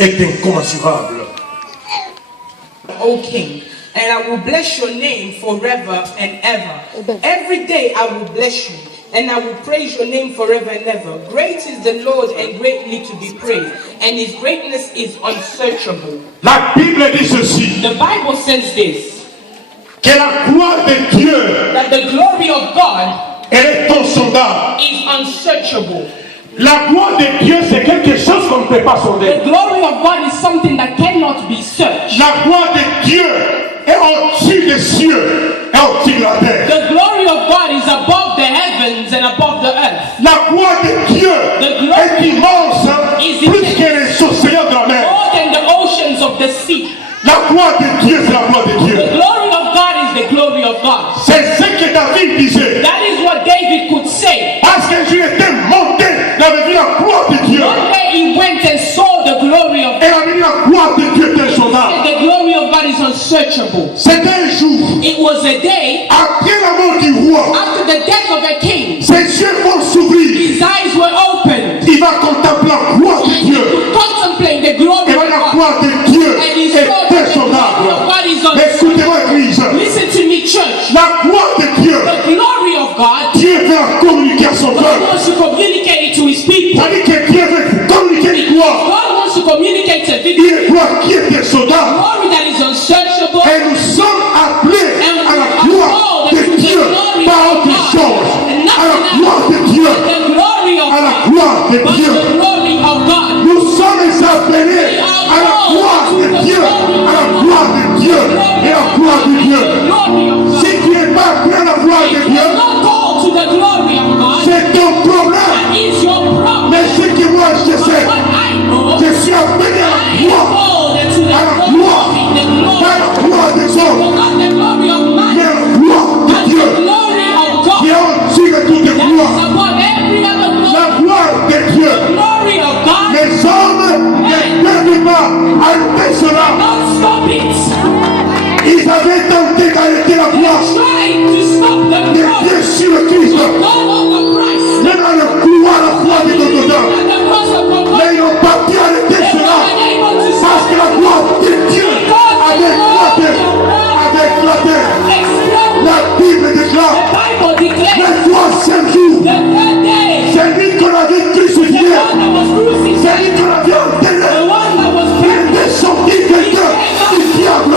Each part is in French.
est incommensurable. O King, and I will bless your name forever and ever. Every day I will bless you, and I will praise your name forever and ever. Great is the Lord and greatly to be praised, and his greatness is unsearchable. La Bible dit ceci. The Bible says this, Que la gloire de Dieu, that the glory of God elle est insondable. is unsearchable. La gloire de Dieu, c'est quelque chose qu'on ne peut pas sonder. The glory of God is something that cannot be searched. La gloire de Dieu est au-dessus des cieux et au-dessus de la terre. The glory of God is above the heavens and above the earth. La gloire de Dieu est immense, plus que les océans de la mer. More than the oceans of the sea. La gloire de Dieu, c'est la gloire de Dieu. The glory of God is the glory of God. C'est ce que David disait. That is what David could say. Parce que je était monté, il avait vu la gloire de Dieu. One day he went and saw the glory of Et God. il avait vu la gloire de Dieu était insondable. And the glory of God is unsearchable. C'était un jour, It was a day après la mort du roi, after the death of a king. ses yeux vont s'ouvrir. His eyes were opened. Il va contempler la gloire de And he Dieu. could contemplate the glory Et of la God. gloire de Dieu And he est saw that the glory of insondable. God is unsearchable. Écoutez-moi, Église. Listen to me, church. La gloire de Dieu, The glory of God, Dieu veut la communiquer à son God peuple. wants to communicate it to his people. C'est-à-dire que Dieu veut communiquer une gloire. God wants to communicate a victory. Une gloire qui est insondable. Glory that is unsearchable. Et nous sommes appelés And à la we gloire are de called to Dieu, the glory pas of autre God. chose. And À la nothing gloire de Dieu, else. The glory of à la God. gloire de But Dieu. the glory of God. Nous sommes appelés à la gloire de Dieu, à la gloire de Dieu et à la gloire de Dieu. The glory of God. Si tu n'es pas appelé à la gloire de If Dieu, you're not called to the glory of God, c'est ton problème. that is your problem. Mais ce que moi je But sais, what I know, je suis appelé à la I am gloire, called to the à la glory, gloire, the pas à glory, la gloire des hommes, but not the glory of man, mais à la gloire de but Dieu, the glory of qui est God. au-dessus de toutes les That gloires. is above every other glory. La gloire de Dieu. Glory of God. Les hommes ne peuvent pas arrêter cela. Don't stop it. Ils avaient tenté d'arrêter la gloire Try to stop the de glory Dieu sur le Christ. of God on the Christ. Même dans le couloir, la croix de Golgotha. At the cross of God. Mais ils n'ont pas pu arrêter They cela. were unable to Parce stop que la gloire de Dieu avait éclaté. Avait éclaté. Explode. La Bible déclare The Bible declares le troisième jour. the third day, C'est lui qu'on avait the crucifié. one that was C'est crucified, lui qu'on avait the enterré. one that was Il buried, était sorti quelqu'un du diable.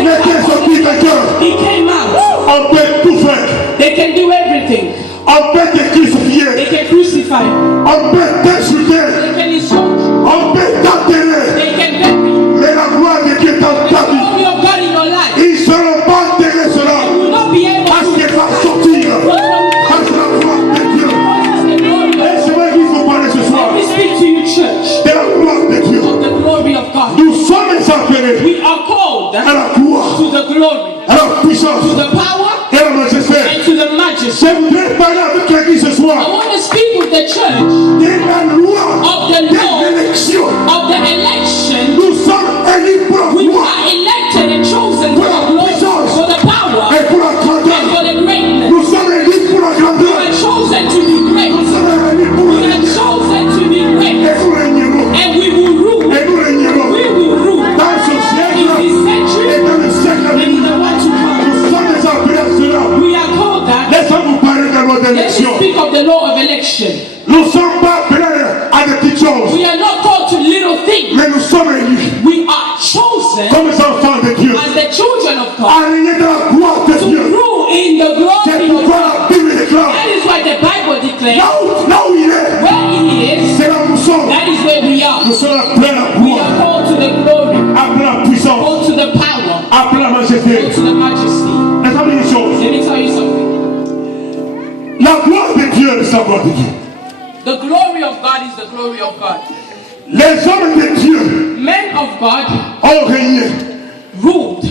Il était sorti quelqu'un. he came out. On peut tout faire. They can do everything. On peut te crucifier. They can crucify. On peut t'insulter. They can insult you. On peut t'enterrer. They can bury you. Mais la gloire de Dieu dans The ta vie. glory of God in your life. Ils ne seront pas enterrés cela. You will not be able Parce to qu'elle va sortir. But Parce que la gloire de Dieu. the glory of God. Laissez-moi qu'il faut parler ce soir. Let me speak to you, church, De la gloire de Dieu. of the glory of God. Nous sommes appelés We are called à la gloire, to the glory, à la puissance to the power, et à la majesté. and to the majesty. Je voudrais parler avec l'église ce I soir want to speak with the church de la loi of the de law l'élection. of the election. Nous sommes élus pour la We gloire are elected and chosen for the glory, for the power, et pour la and grandeur. for the greatness. Nous sommes élus pour la We grandeur. are chosen to be great. Nous sommes élus pour We la are chosen to be great, et nous régnerons. and we will rule. Et nous régnerons We will rule dans ce in siècle this et century dans le siècle à and in venir. the one to come. Nous sommes appelés à cela. We are called that. Laissez-moi vous parler de la loi Let me d'élection. speak of the law of election. Nous ne sommes pas appelés à des petites choses, We are not called to little things. mais nous sommes élus We are chosen comme les enfants de Dieu as the children of God à régner dans la gloire de to Dieu. rule in the C'est glory of pourquoi God. la Bible déclare That is why the Bible declares là où il est, where He is, c'est là où nous sommes. that is where we are. Nous sommes appelés à la We gloire, are called to the glory, appelés à la puissance, called to the power, appelés à la called majesté. to the majesty. Laissez-moi une chose. Let me tell you something. La gloire de Dieu est la gloire de Dieu. The glory of God is the glory of God. Les hommes de Dieu Men of God ont régné. ruled.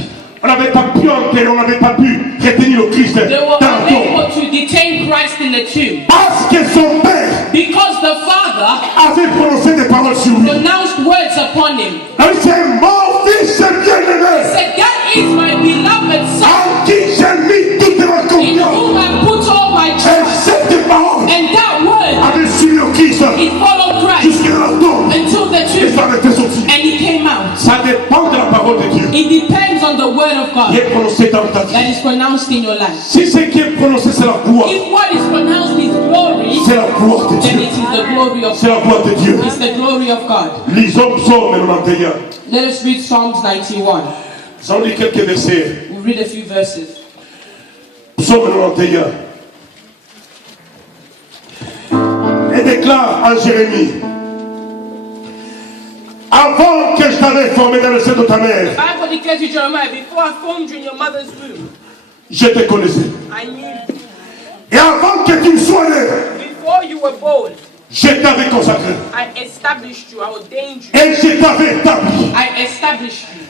On n'avait pas pu enterrer, on n'avait pas pu retenir le Christ They were dans le tombe. unable to detain Christ in the tomb Parce que son père because the Father avait prononcé des paroles sur lui. pronounced words upon him. Il c'est mon fils bien-aimé, Said, that is my beloved son, en qui j'ai mis toute ma in confiance. whom I put all my Et trust. cette parole And that word, avait suivi le Christ it followed Christ jusqu'à la tombe. until the Et tomb. sont restés sortis. And he came out. Ça dépend de la parole de Dieu. It depends on the word of Qui God est prononcé dans ta vie. that is pronounced in your life. Si ce qui est prononcé, c'est la gloire. If what is pronounced is glory, C'est la gloire de then Dieu. it is the glory of C'est la gloire de Dieu. It's the glory of God. Lisons Psaume 91. Let us read Psalms 91. Ça on lit quelques versets. We'll read a few verses. Psaume 91. Et déclare à Jérémie: avant que je t'avais formé dans le sein de ta mère, Bible declares to Jeremiah, before I formed you in your mother's womb, je te connaissais. I knew you. Et avant que tu ne sois né, Before you were born, je t'avais consacré. I established you, I ordained you, Et je t'avais établi. I established you.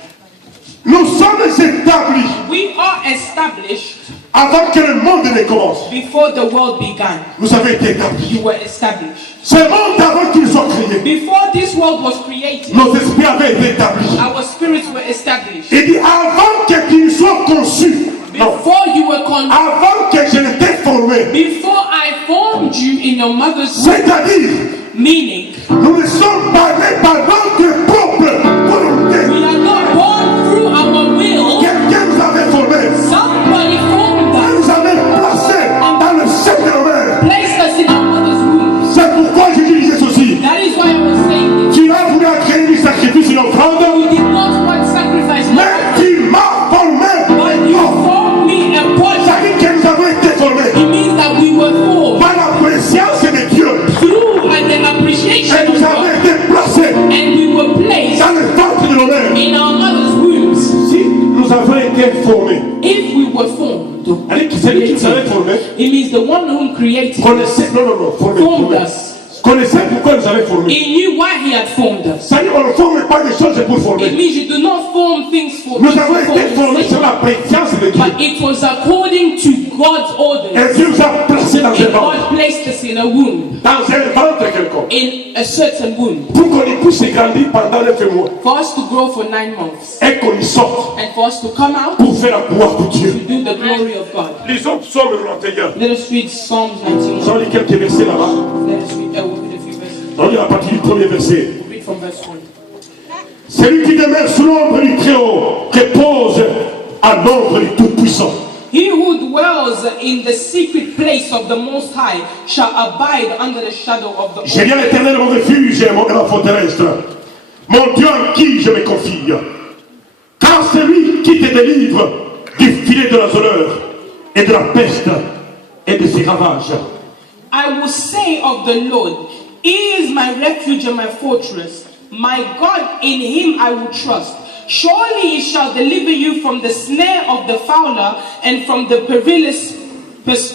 Nous sommes établis We are established avant que le monde ne commence. before the world began. Nous avons été établis. You were established. Ce monde avant qu'il soit créé, Before this world was created, nos esprits avaient été établis. our spirits were established. Il dit avant que tu ne sois conçu. Non. Before you were conceived, Avant que je ne t'ai formé. before I formed you in your mother's womb, C'est-à-dire, meaning nous ne sommes pas nés par notre propre volonté. we are not born through our will. Quelqu'un nous avait formés. Somebody formed Il us, nous avait placés dans le sein de nos mères. placed us in our mother's womb. C'est pourquoi je disais ceci. That is why I was saying this. Tu as voulu créer du sacrifice, une offrande, You did not want sacrifice, mais tu m'as formé. but you formed me a portion. Ça dit que nous avons été formés It means that we were formed par la préscience de Dieu. through an appreciation Et of nous avons God, été placés and we were placed dans le ventre de nos mères. in our mother's wombs. Si nous avons été formés, If we were formed, allez, qui celui qui nous avait formés, it means the one whom created connaissez, non, formés, formed formés. us. Connaissez pourquoi nous avait formés. He knew why he had formed us. Ça dit, on ne forme pas des choses pour It former. means you do not form things for Nous us, avons été formés sur la préscience de Dieu. but it was according to God's orders. Et Dieu nous a placés dans un And ventre. God placed us in a womb, Dans un ventre quelconque. in a certain womb, Pour qu'on y puisse grandir pendant 9 mois. for us to grow for 9 months, Et qu'on y sorte and for us to come out pour faire la gloire de to Dieu. do the glory of God. Lisons Psaume 91. Let us read Psalms Nous 91. allons lire quelques versets là-bas. Let us read, we'll read a few verses. On va lire à partir du premier verset. We'll read from verse 1. Celui qui demeure sous l'ombre du Très-Haut repose à l'ombre du Tout-Puissant. He who dwells in the secret place of the Most High shall abide under the shadow of the J'ai bien l'Éternel mon refuge et ma forteresse. Mon Dieu en qui je me confie. Car c'est lui qui te délivre du filet de l'azoleur et de la peste et de ses ravages. I will say of the Lord, He is my refuge and my fortress. My God, in Him I will trust. Surely He shall deliver you from the snare of the fowler and from the perilous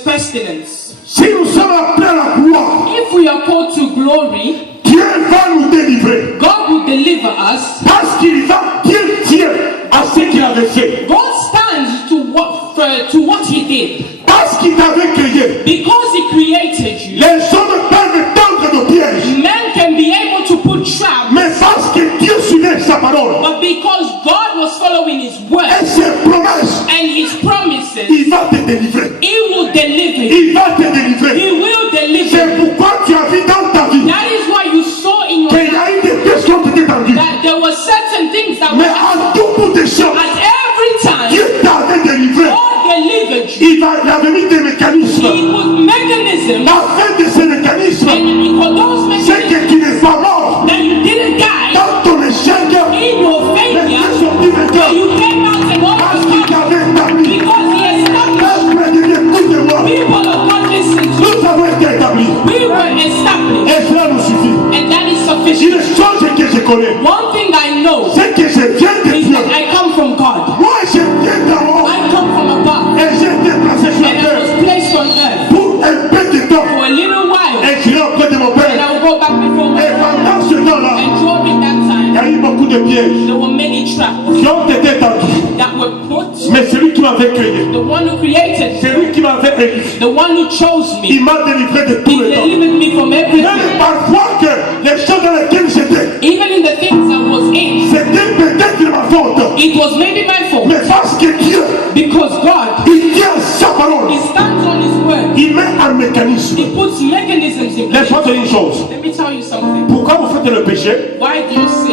pestilence. Si nous sommes appelés à la gloire, If we are called to glory, Dieu va nous délivrer. God will deliver us. Parce qu'il va, Dieu tient à ce qu'il avait fait. God stands to what He did. Parce qu'il t'avait créé. Because He created you, Les hommes peuvent tendre nos pièges. men can be able to put traps. Mais parce que Dieu suivait sa parole But because God was following His word et ses promesses, and His promises, il va te délivrer. He will deliver you. Il va te délivrer. He will deliver C'est you. pourquoi tu as vu dans ta vie That is why you saw in your qu'il y a eu des pièces qui ont été tendues. that there were certain things that Mais were en tout bout de champ, at every time Dieu t'avait délivré. God delivered you. Il avait mis des mécanismes. He put mechanisms, Afin de ces mécanismes, and for those c'est mechanisms que tu n'es pas mort that you didn't die dans ton échec. in your Mais tu es failure, sorti de but Dieu. you came out and Parce qu'il overcome t'avait établi. because He established. Peuple de Dieu, écoute-moi. People of God, listen to me. Nous avons été établis. We were established, Et cela nous suffit. and that is sufficient. Une chose que je connais, One thing I know c'est que je viens de is Dieu. that I come from God. Moi, je viens d'en haut. I come from above, Et j'ai été placé sur la and I terre was placed on earth pour un peu de temps. for a little while, Et je l'ai auprès de mon and père. I will go back before my Et pendant ce temps-là, And during that il time, y a eu beaucoup de pièges there were many traps qui ont été tendus. that were put. Mais celui qui m'avait créé, The one who created, celui qui m'avait élu, the one who chose me, il m'a délivré de He tous les temps. delivered me from everything. Même parfois que les choses dans lesquelles j'étais, Even in the things I was in, c'était peut-être ma faute. it was maybe my fault. Mais parce que Dieu, Because God, il tient sa parole. He stands on His word. Il met un mécanisme. He puts mechanisms in place. Laisse-moi te dire une chose. Let me tell you something. Pourquoi vous faites le péché? Why do you sin?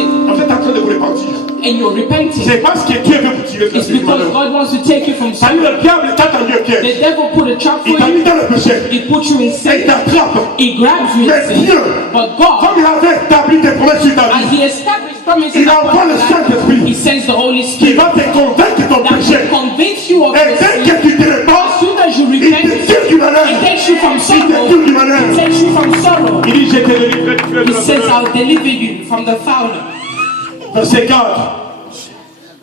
and you're repenting, c'est parce que Dieu veut vous tirer de it's because God wants to take you from Ça sin. le diable t'a tendu un The piège. devil put a trap for Il t'a mis you. dans le péché. He put you in Et il sin. t'attrape. He grabs you in Mais sin. Dieu, But God, comme il avait établi des promesses sur ta as vie, He established promises il upon envoie your le life, Saint-Esprit He sends the Holy qui Spirit va te convaincre de ton that péché. will convince you of Et your dès sin. que tu te As répands, soon as you il repent, te tire du malheur. He takes you from Il te sorrow. tire du malheur. He takes you from sorrow. Il dit, je te délivrerai du filet He de la says, douleur. I'll deliver you from the fowler. Verset 4.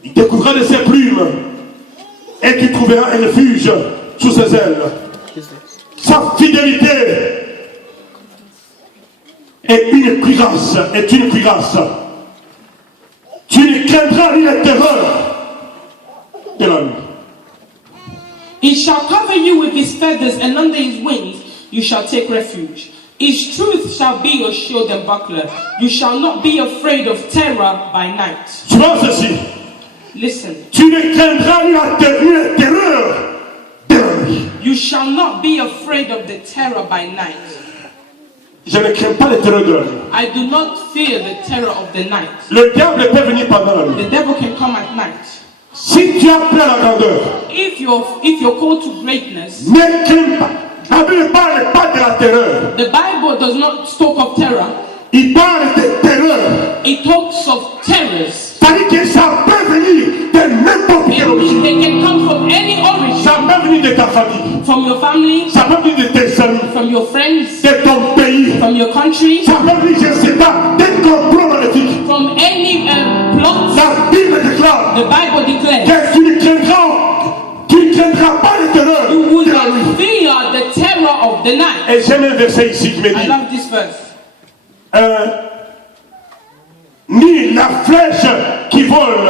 Il te couvrira de ses plumes et tu trouveras un refuge sous ses ailes. Sa fidélité est une cuirasse, Tu ne craindras ni la terreur de la nuit. He shall cover you with his feathers, and under his wings you shall take refuge. His truth shall be your shield and buckler. You shall not be afraid of terror by night. Tu vois ceci? Listen. Tu ne craindras ni la terreur de la nuit. You shall not be afraid of the terror by night. Je ne crains pas les terreurs de la nuit. I do not fear the terror of the night. Le diable peut venir pendant la nuit. The devil can come at night. Si tu as pris la grandeur, If you're called to greatness, ne crains pas. La Bible ne parle pas de la terreur. the Bible does not talk of terror. Il parle de terreur. It talks of terrors. C'est-à-dire que ça peut venir de n'importe quelle origine. They can come from any origin. Ça peut venir de ta famille. From your family, Ça peut venir de tes amis. from your friends, De ton pays. from your country, Ça peut venir, je ne sais pas, d'un complot maléfique. from any plot. La Bible déclare The Bible declares que tu ne craindras pas les terreurs you will de la not nuit. fear the terror of the night. Et j'aime un verset ici qui me I dit love this verse. ni la flèche qui vole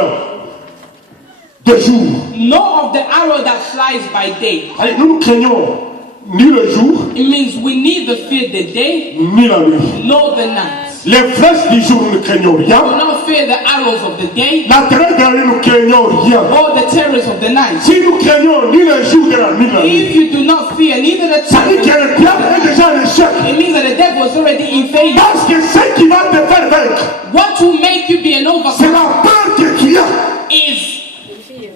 de jour. Nor of the arrow that flies by day. Allez, nous ne craignons ni le jour, It means we neither fear the day ni la nuit. nor the night. Les flèches du jour, nous ne craignons We rien. will not fear the arrows of the day La terreur de la nuit, nous ne craignons rien. or the terrors of the night. Si nous craignons ni le jour de la nuit, If you do not fear neither the ça dit que terror, le diable est déjà en échec. it means that the devil is already in failure. Parce que ce qui va te faire vaincre, What will make you be an c'est overcomer la peur que tu as. is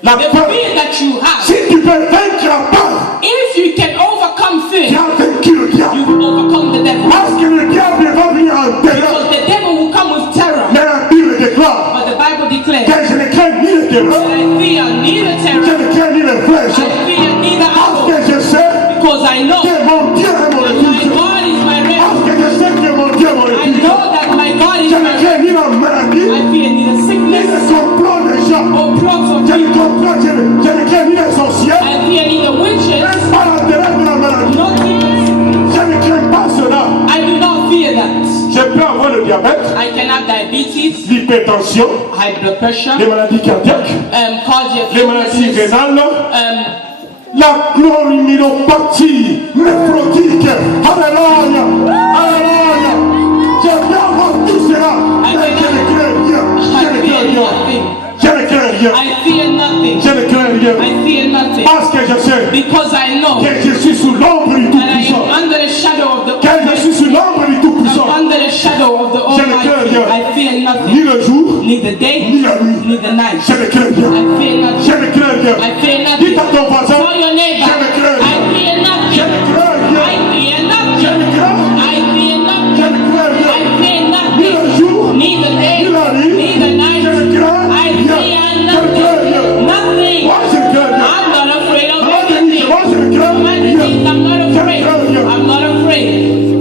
La the peur. fear that you have. Si tu peux vaincre la peur, If you can overcome tu fear, as vaincu le diable. you will overcome the devil. Parce que le diable va venir en terreur. Because the devil will come with terror. Mais la Bible déclare But the Bible declares que je ne crains ni le terreur, that I fear neither je terror, ne crains ni les flèches. I fear neither Parce arrow, que je sais because I know que mon Dieu est mon that my refuge. God is my Parce refuge. que je sais que mon Dieu est mon I refuge. know that my God is Je my ne refuge. crains ni la maladie, I fear neither ni sickness les complots des gens. or plots of Je ne people. comprends, je ne crains ni les sorciers, I fear neither witches pas la terreur de la maladie. nor demons. Je ne crains pas cela. I do not fear that. Je peux avoir le diabète, I can have diabetes, l'hypertension, high blood pressure, les maladies cardiaques, cardiac les maladies illnesses, rénales, la glomérulopathie néphrotique. Alléluia. Alléluia. Je peux avoir tout cela. Mais je ne crains rien. Je ne crains rien. nothing. Je ne crains rien. I fear nothing. Je ne crains rien. I fear nothing. Parce que je sais Because I know que je suis sous l'ombre du that I Tout-Puissant. am under the shadow of the Que je Almighty. suis sous l'ombre du I'm Tout-Puissant. under the shadow of the Je ne crains Almighty. rien. I fear Ni nothing. le jour, Neither day, ni la nuit. neither night. Je ne crains rien. I fear nothing. Je ne crains rien. I fear Dis nothing. à ton voisin, Tell your neighbor, je ne crains I rien. fear nothing. Je ne crains rien. I fear Je nothing. ne crains rien. I fear Je nothing. ne crains I rien. fear Ni le nothing. jour, Neither day, ni la nuit. neither night. Je ne crains I rien. fear Je ne nothing. crains rien. Nothing. Moi, je ne crains rien. I'm not afraid of Moi, je dis, anything. moi, je ne crains My rien. disease, I'm not afraid. I'm not afraid.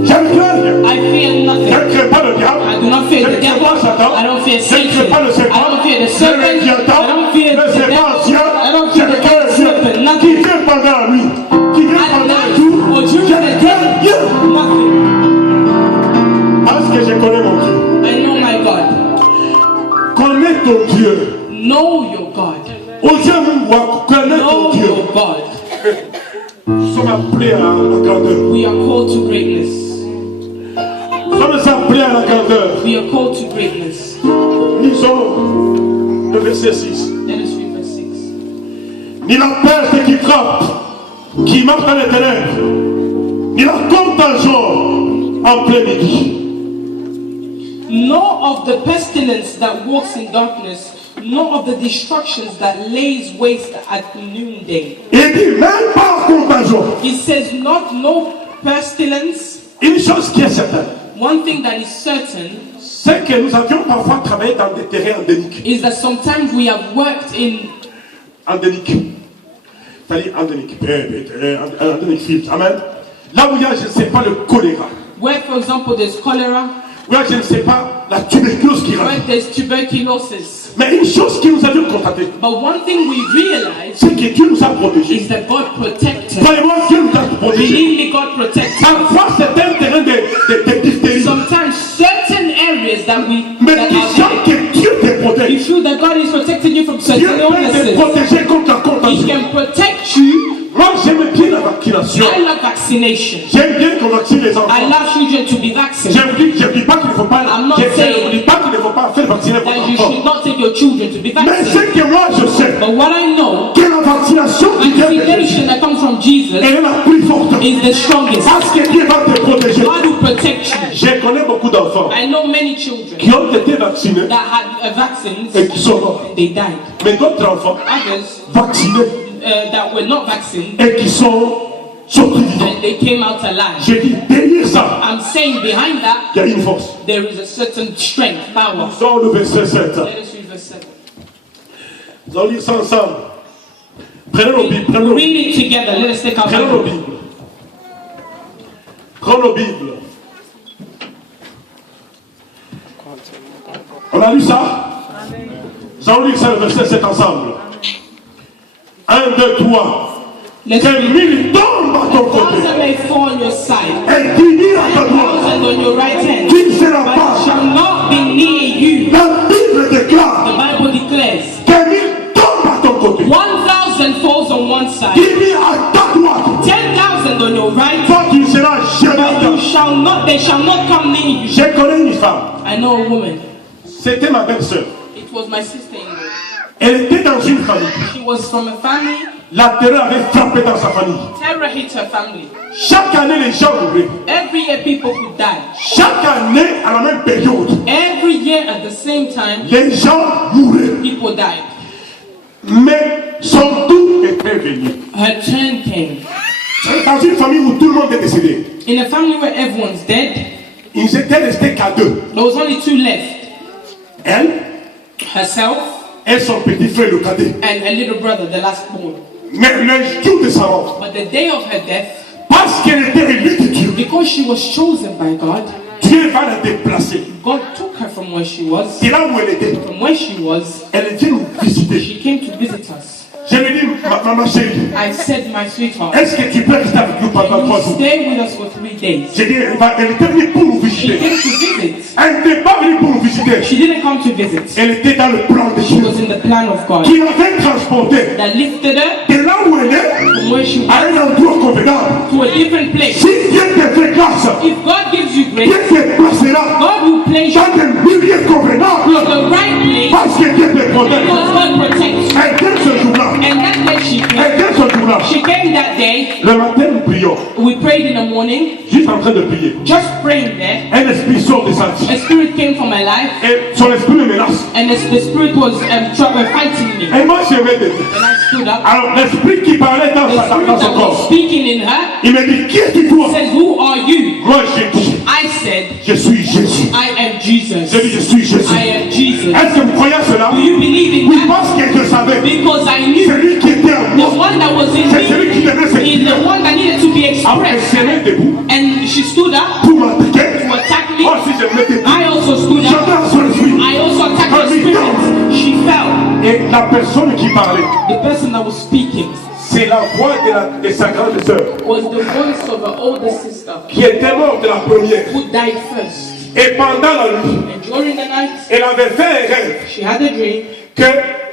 Je ne crains rien. I fear Je nothing. ne crains pas le diable. I do not fear Je the ne crains devil. pas Satan. I don't fear Je ne Satan. crains pas le I serpent. don't fear the Le serpent. Léviathan. I don't fear Le the serpent devil. ancien. I don't Je fear ne the crains rien. serpent. Qui Nothing. vient pendant la nuit. Qui vient At pendant le night jour. or Je during ne the crains day. rien. Nothing. Parce que je connais mon Dieu. I know my God. Connais ton Dieu. Know your God. Ose Mungu wako. Connais ton Know Dieu. your God. Nous sommes appelés à la grandeur. We are called to greatness. Nous sommes appelés à la grandeur. We are called to greatness. Lisons le verset 6. Let us read verse 6. Ni la peste qui frappe, qui marche dans les ténèbres, ni la contagion en plein midi. nor of the pestilence that walks in darkness, nor of the destructions that lays waste at noonday. Il dit même pas contagion. He says no pestilence. Une chose qui est certaine, One thing that is certain c'est que nous avions parfois travaillé dans des terrains endémiques. is that sometimes we have worked in Endémiques. C'est-à-dire endémiques. Endémique fields. Amen. Là où il y a, je ne sais pas, le choléra. where, for example, there's cholera, Où il y a, je ne sais pas, la tuberculose qui where revient. there's tuberculosis. Mais une chose que nous avions constatée, But one thing we realize c'est que Dieu nous a protégés. is that God protected. Croyez-moi, Dieu nous a protégés. Believe me, God protected. Parfois, c'est un terrain de diphtérie. Sometimes certain areas that Mais that tu are sens que Dieu te you protège. feel that God is protecting you from Dieu certain peut te illnesses. protéger contre la He contagion. can protect you. Moi, j'aime bien la vaccination. I love vaccination. J'aime bien qu'on vaccine les enfants. I love children to be Je vaccinated. ne dis pas qu'il ne faut pas. I'm not Je saying ne dis pas qu'il ne faut pas faire vacciner vos That you enfants. should not take your children to be Mais vaccinated. ce que moi je sais, But what I know, que la vaccination qui vient de Jésus, vaccination that comes from Jesus elle est la plus forte. is the strongest. Parce que Dieu va te protéger. God will protect you. Je connais beaucoup d'enfants I know many children qui ont été vaccinés that had vaccines et qui sont morts. and they died. Mais d'autres enfants Others vaccinés that were not vaccinated et qui sont sortis vivants. and they came out alive. Je dis, derrière ça, I'm saying behind that il y a une force. there is a certain strength, power. Nous sommes le verset 7. Let us read verse 7. Nous allons lire ça ensemble. Prenez nos Bibles. Prenez nos Read Bibles. it together. Let us take our Prenons nos Bible. Bibles. Prenons nos Bibles. On a lu ça? Nous allons lire ça le verset 7 ensemble. 1, 2, 3. Let's Que read. 1000 tombent à ton côté 1,000 may fall on your side, et 10 000 à ta droite. 1,000 on your right hand, Qui ne sera but pas? it shall not be near you. La Bible déclare The Bible declares que 1000 tombent à ton côté. 1,000 falls on one 10 side, 000 à ta droite. 10,000 on your right, Toi, tu ne seras jamais but you atteint. shall not. They shall not come near you. Je connais une femme. I know a woman. C'était ma belle-sœur. It was my sister-in-law. Elle était dans une famille. She was from a family. La terreur avait frappé dans sa famille. Terror hit her family. Chaque année, les gens mouraient. Every year, people could die. Chaque année, à la même période, Every year, at the same time, les gens mouraient. people died. Mais son tour était venu. Her turn came. Dans une famille où tout le monde est décédé, In a family where everyone's dead, ils étaient restés qu'à deux. there was only two left. Elle Herself et son petit frère, le cadet. and her little brother, the last born. Mais le jour de sa mort, But the day of her death, parce qu'elle était élue de Dieu, because she was chosen by God, Dieu va la déplacer. God took her from where she was. C'est là où elle était. From where she was, Elle vient nous visiter. she came to visit us. Je lui dis, ma chérie, I said, my sweetheart, est-ce que tu peux rester avec nous pendant can 3 you jours? stay with us for 3 days? J'ai dit, elle était venue pour nous She visiter. came to visit. Elle n'était pas venue pour nous visiter. She didn't come to visit. Elle était dans le plan de She Dieu. was in the plan of God Qui l'avait transportée that lifted her de là où elle est from where she à was un endroit convenable. to a different place. Si Dieu te fait grâce, If God gives you Dieu grace, te placera God will place you dans des milieux convenables in the right place parce que Dieu te protège. because God protects you. Elle vient ce jour-là. And that day she came. Elle vient ce jour-là. She came that day. Le matin, nous prions. We prayed in the morning, Juste en train de prier. just praying there. Un esprit sort de sa vie. A spirit came from my life, Et son esprit me menace. and the spirit was fighting me. Et moi, je vais de And I stood up. Alors, l'esprit qui parlait dans The spirit son that was corps, speaking in her il me dit, qui es-tu toi? said, "Who are you?" Moi, j'ai dit, I said, je suis Jésus. "I am Jesus. J'ai dit, je suis Jésus. I am Jesus." Est-ce que vous croyez à cela? Do you believe in Oui, that? parce que je savais. Because I knew Celui qui était en the moi, one that was in c'est celui qui devait me is s'exprimer. the one that needed to be Après, expressed. elle est debout And she stood up pour m'attaquer. to attack me. Oh, si je me mettais I also stood up. j'entends son esprit. I also attacked her spirit. She fell. Et la personne qui parlait, The person that was speaking c'est la voix de sa grande sœur, was the voice of her older sister qui était morte de la première. who died first. Et pendant la nuit, And during the night, elle avait fait un rêve she had a dream que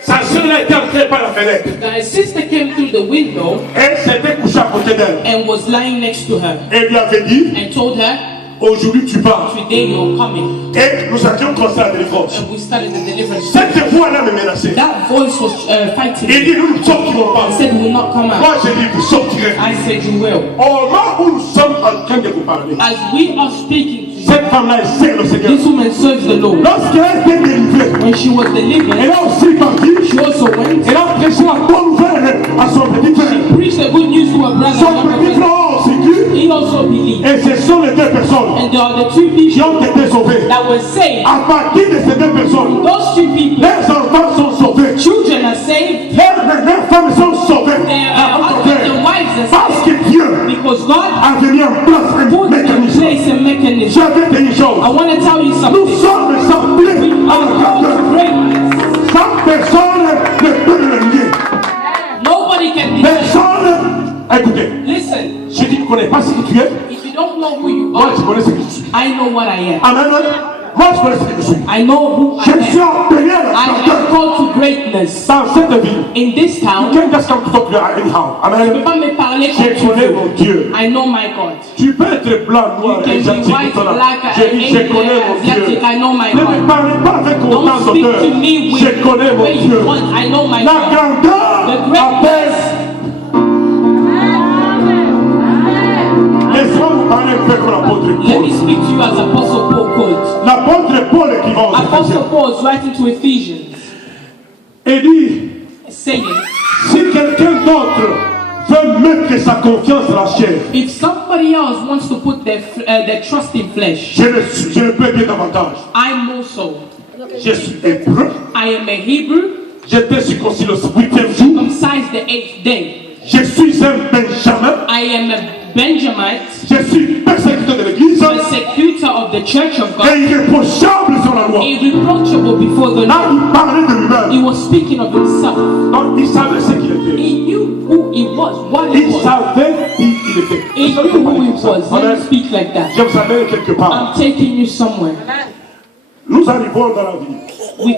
sa sœur était entrée par la fenêtre. that her sister came through the window Elle s'était couchée à côté d'elle. and was lying next to her Elle lui avait dit, and told her, aujourd'hui tu pars. "Today you're coming." Et nous avions commencé la délivrance. And we started the deliverance. Cette voix-là me menaçait. That voice was fighting Il me. dit, nous ne sortirons pas. He said, "We will not come out." Moi, j'ai dit, vous sortirez. I said, "You will." Au moment où nous sommes en train de vous parler, As we are speaking to Cette femme-là, elle sert le Seigneur. This woman serves the Lord. Lorsqu'elle a été délivrée, When she was elle delivered, a aussi parti. she also went. Elle a prêché la bonne nouvelle à son petit frère. She preached the good news to her brother. Son petit frère aussi cru. He also believed. Et ce sont les deux personnes And there are the two qui people ont été sauvées. that were saved. À partir de ces deux personnes, Those two people, les enfants sont sauvés. children are saved. Les femmes sont sauvées. Their husbands and wives are saved. Parce que Dieu Because God a mis en place un put in mécanisme. place a mechanism. Je vais te dire une chose. I want to tell you Nous something. sommes semblés à I'm la called grandeur. to greatness. Chaque personne ne peut le nier. Nobody can be. Personne. Écoutez, Listen, si tu ne connais pas ce que tu es, if you don't know who you moi are, je connais ce que je suis. I know what I am. Amen. Moi je connais ce que je suis. I know who I Je suis am. appelé à la I am grandeur. called to greatness. Dans cette ville, In this town, quelqu'un qui a tout anyhow. tu ne peux Amen. pas me parler Je comme tu connais mon veux. Dieu. I know my God. Tu peux être blanc, noir, You can be asiatique, white, tout ça. black, Je dis, je connais mon Dieu. Asiatic. I know my Ne me God. parlez pas avec autant Don't speak d'odeur. to me with Je connais the mon way Dieu. you want. I know my La God. grandeur The appelle. greatness. Laisse-moi vous parler un peu comme l'apôtre Let Paul. me speak to you as Apostle Paul could. L'apôtre Paul qui va aux Apostle Éphésiens. Paul is writing to Ephesians, Et dit, saying, si quelqu'un d'autre veut mettre sa confiance dans la chair, if somebody else wants to put their trust in flesh, je le peux dire davantage. I'm also. Je suis hébreu. I am a Hebrew, J'étais circoncis le 8e jour. circumcised the 8th day. Je suis un Benjamin. I am a Benjamite, Je suis persécuteur de l'église. persecutor of the church of God, Et irréprochable sur la loi. irreproachable before the Là, Lord. il parlait de lui-même. He was speaking of himself. Donc, il savait ce qu'il était. He knew who he was, what he Il was. savait qui il était. He knew who he was. Let Amen. me speak like that. Je vous amène quelque part. I'm taking you somewhere. Nous arrivons dans la ville. We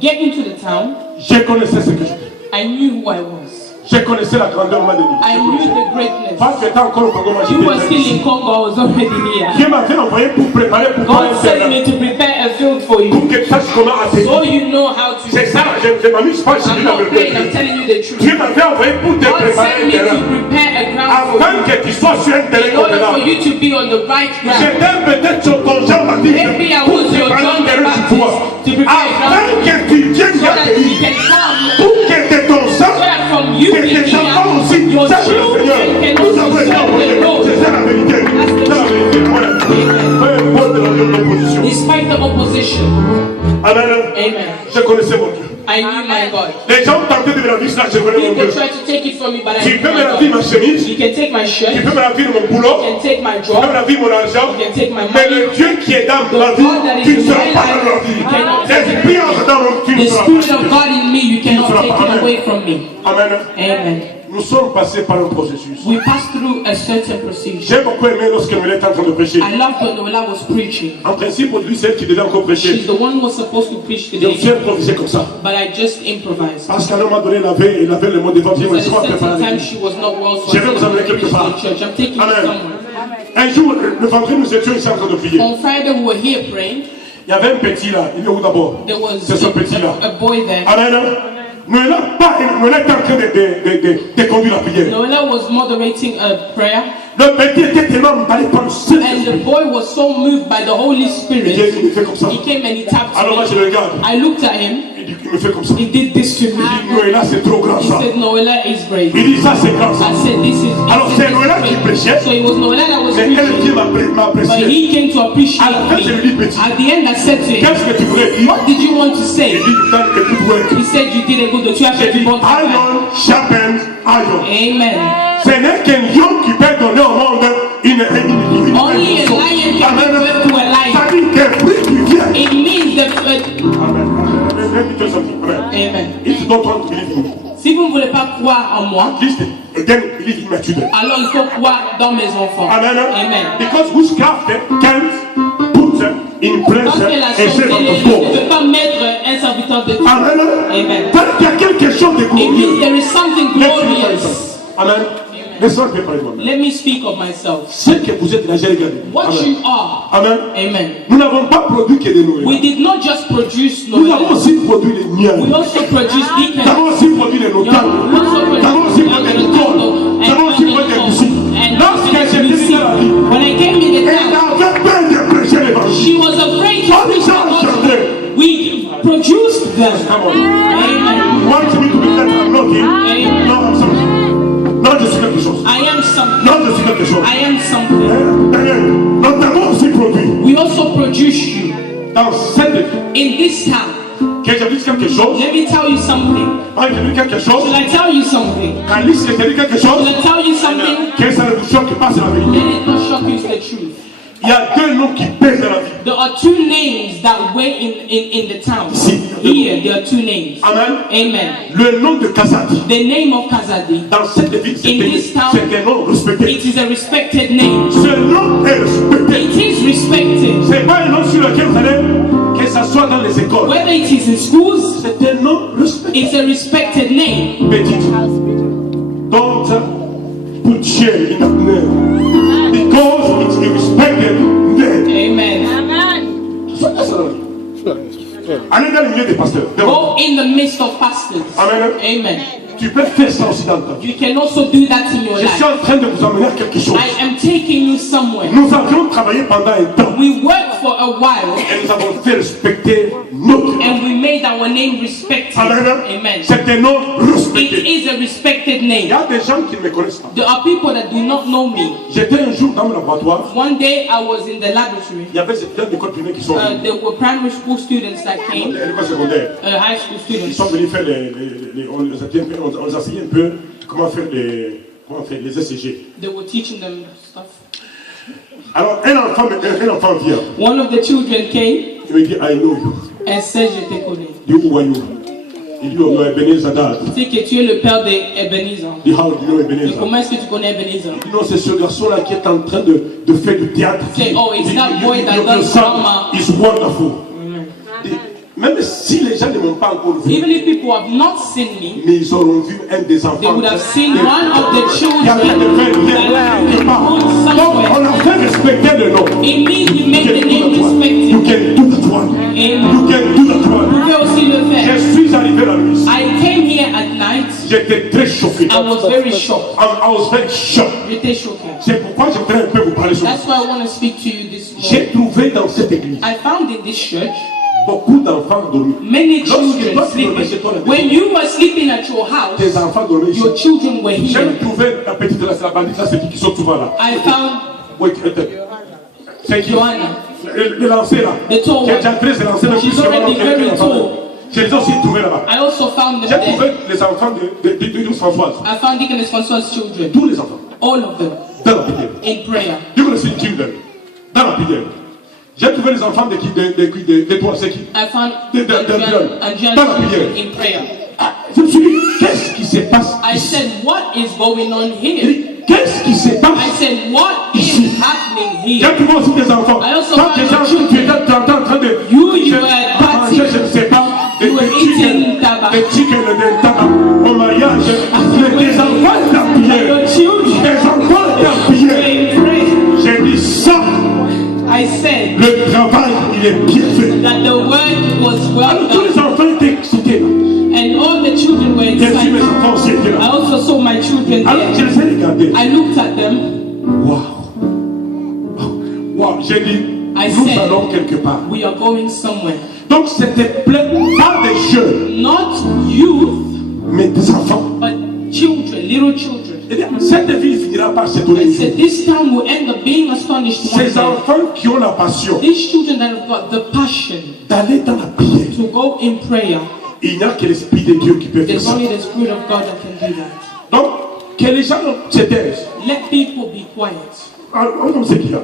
get into the town. Je connaissais ce que je suis. I knew who I was. Je connaissais la grandeur de ma I knew l'église. the greatness. Pas que tant encore au Congo, moi You were still j'étais. in Congo, I was already here. Dieu m'a fait envoyer pour préparer pour toi God sent me to prepare a field for you, pour que tu saches comment atterrir. so you know how to. C'est ça, je m'amuse pas, je I'm dis la not playing, I'm vérité. telling you the truth. Dieu m'a fait envoyer pour te God préparer sent un me terrain. to prepare a ground for Afin you, que tu sois sur un terrain in order for convenable. you to be on the right ground. J'étais peut-être sur ton Jean Baptiste Maybe I pour was your préparer John un the terrain Baptist pour toi. to prepare a Afin ground que tu viennes so that you accueillir. can come, Pour que de ton so sang, that from you que tes picking enfants up, aussi your sachent le Seigneur. children can Nous avons also été serve envoyés. the Lord. C'est ça la vérité. C'est la vérité. Voilà. Peu importe l'opposition. Despite the opposition. Amen. Amen. Je connaissais mon Dieu. I knew my God. Les gens tentaient de me la dire, là, je connais mon People Dieu. try to take it from me, but I Tu knew peux me my la dire ma God. chemise, You can take my shirt, tu you peux me la dire mon boulot, can take my tu peux me job, la dire mon argent, you can take my mais money. le Dieu qui est dans ma vie, tu ne seras pas dans leur vie. L'esprit entre dans mon tu ne The seras Spirit pas. of God in me, you cannot take it away from me. Amen. Amen. Nous sommes passés par un processus. We passed through a certain procedure. J'ai beaucoup aimé lorsque Noël était en train de prêcher. I loved when Noella was preaching. En principe, aujourd'hui, c'est elle qui devait encore prêcher. She's the one who was supposed to preach J'ai today, aussi improvisé comme ça. but I just improvised. Parce qu'à un moment donné, il avait le mot d'évangile. At Mais a je crois certain préparer. time, she was not well, so I Je vais said, vous amener I'm going to quelque preach to part. the church. I'm taking you Amen. somewhere. Un jour, le vendredi, nous étions ici en train de prier. On Friday, we were here praying. Il y avait un petit là. Il est où d'abord? There was C'est ce petit là. a boy there. Amen. Noël était en train de conduire la prière. Noella was moderating a prayer, Le petit était tellement emballé par le and Saint-Esprit. the boy was so moved by the Holy Il Spirit. fait comme ça. He came and he tapped Alors moi, je me. le regarde. I looked at him. Il me fait comme ça. He did this to me. Il dit, Noël, c'est trop grand He ça. said, Noella is great. Il dit, ça, c'est grand ça. I said, this is. Alors, c'est Noella qui great. prêchait. So it was Noella that was Mais elle qui preaching, m'a but apprécié. he came to appreciate À la fin, je lui dis, me. petit, At the end, I said to him, qu'est-ce que tu voulais dire? what did you want to say? Il dit, tu as écoute, ouais. He said, you did a good job. Tu as J'ai fait dit, du bon travail. iron sharpens iron. Amen. Ce n'est qu'un lion qui peut donner au monde une Only a lion can give birth to a lion. Ça dit qu'un fruit qui vient. It means that. Amen. Let me tell you something. Amen. Amen. If you don't want to believe in me, Si vous ne voulez pas croire en moi, at least again believe in my children. alors il faut croire dans mes enfants. Amen. Amen. Because witchcraft can't put in place Parce que la a servant sorcellerie of ne God. peut pas mettre un serviteur de Dieu. Amen. Amen. Parce qu'il y a quelque chose de It means glorieux. there is something glorious. Amen. Laisse-moi te parler de moi-même. Let me speak of myself. Ce que vous êtes là, j'ai regardé. What Amen. you are. Amen. Amen. Nous n'avons pas produit que des Noël. We did not just produce Nous avons Noël. aussi produit les miens. We also produce Nous deacons. avons aussi produit les We notables. also Nous avons aussi produit les écoles. Nous avons aussi produit les musiques. Lorsque j'ai venu dans la vie, When I came in the elle town, avait peur de prêcher produced them. Come on. Amen. Want me to be that I'm nothing? No, I'm something. Non, je suis quelque chose. I am something. Non, je suis quelque chose. I am something. Daniel, nous t'avons aussi produit We also produce you dans cette ville. in this town. Que je dise quelque chose. Let me tell you something. Quand je dis quelque chose. Should I tell you something? Quand Alice te dit quelque chose. Should I tell you something? Que ça ne vous choque pas, c'est la vérité. Let it not shock you, it's the truth. Il y a deux noms qui pèsent dans la vie. There are two names that weigh in the town. Ici. Here, there are two names. Amen. Amen. Le nom de Kazadi. The name of Kazadi. Dans cette ville, In this town, c'est un nom respecté. it is a respected name. Ce nom est respecté. It is respected. C'est pas un nom sur lequel vous allez, que ça soit dans les écoles. Whether it is in schools, C'est un nom respecté. it's a respected name. Petit. Don't put shame in that name. Because it's a respected name. Amen. Allez dans le milieu des pasteurs. Go in the midst of pastors. Amen. Amen. Tu peux faire ça aussi dans le temps. You can also do that in your Je suis life. en train de vous emmener à quelque chose. I am taking you somewhere. Nous avions travaillé pendant un temps We worked for a while et nous avons fait respecter notre nom. and we made our name respected. Amen. Amen. C'est un nom It respecté. is a respected Il y name. a des gens qui ne me connaissent pas. There are people that do not know me. J'étais un jour dans mon laboratoire. One day I was in the laboratory. Il y avait ces étudiants d'école primaire qui sont venus. There were primary school students that came, L'école secondaire. high school Ils students. sont venus faire on les enseignait un peu comment faire les ECG. They were teaching them stuff. Alors un enfant vient. One of the children came Il me dit I know you. and said, je te connais. Il dit who are you? Il dit oh no Ebenezer Dad. Tu sais que tu es le père d'Ebenezer. Il dit how do you know Et Ebenezer? comment est-ce que tu connais Ebenezer? Il dit non c'est ce garçon là qui est en train de faire du théâtre. Say, oh, it's Il dit, that boy that your does son drama. is wonderful. Même si les gens ne m'ont pas encore vu, Even if people have not seen me, mais ils auront vu un des they enfants. would have seen one of the qui a fait children de faire bien that quelque part. hold Donc on somewhere. a fait respecter le nom. It means you make the name You respected. can do that one. Amen. You can do that one. Vous pouvez aussi le Je faire. suis arrivé la nuit. I came here at night. J'étais très choqué. I was very shocked. I was very shocked. J'étais choqué. C'est pourquoi je voudrais un peu vous parler sur ça. That's why I want to speak to you this morning. J'ai trouvé dans cette église I found in this church beaucoup d'enfants dormis. many Lorsque children toi, tu dormais chez sleeping. toi, la When you were sleeping at your house, tes enfants dormaient ici. your children were J'ai here. trouvé la petite là, c'est la bandite là, c'est qui sont souvent là. I found Oui, c'est qui? Joanna, Le lancer là. the tall Qui a one. déjà entré, c'est lancé là. She's already very tall. Je les ai aussi trouvés là-bas. I also found them J'ai there. trouvé les enfants de Françoise. I found Deaconess François's children, Tous les enfants. all of them, Dans la prière. in prayer. Dieu connaît une children. Dans la prière. J'ai trouvé les enfants de toi, c'est qui? I found De- Adrian's dans la prière. children in prayer. Ah, je me suis dit, qu'est-ce qui se passe I ici? said, what is going on J'ai here? dit, qu'est-ce qui se I passe? said, what Ici. is happening J'ai here? trouvé aussi des enfants. I also Quand found les gens, children. tu étais en train de... You je- were manger, je ne sais pas. Des You were eating tabac. chicken, des tabac. Au mariage, des enfants d'empire. Your children Des enfants were d'empire. in prayer. J'ai dit ça. I said Le travail, il est bien fait. that the word was well Alors tous done. les enfants étaient excités là. And all the children were J'ai vu mes excited. enfants aussi étaient I là. also saw my children Alors je there. les ai regardés. I looked at them. Waouh. Waouh. J'ai dit, I nous said, allons quelque part. we are going somewhere. Donc c'était plein, pas des jeunes, Not youth, mais des enfants. but children, little children. Eh bien, cette vie finira par s'étonner. I said, this town will end up being astonished one Ces day. enfants qui ont la passion These children that have got the passion d'aller dans la prière, to go in prayer, il n'y a que l'Esprit de Dieu qui peut faire there's ça. only the Spirit of God that can do that. Donc, que les gens se taisent. Let people be quiet. Alors, comme c'est qu'il y a.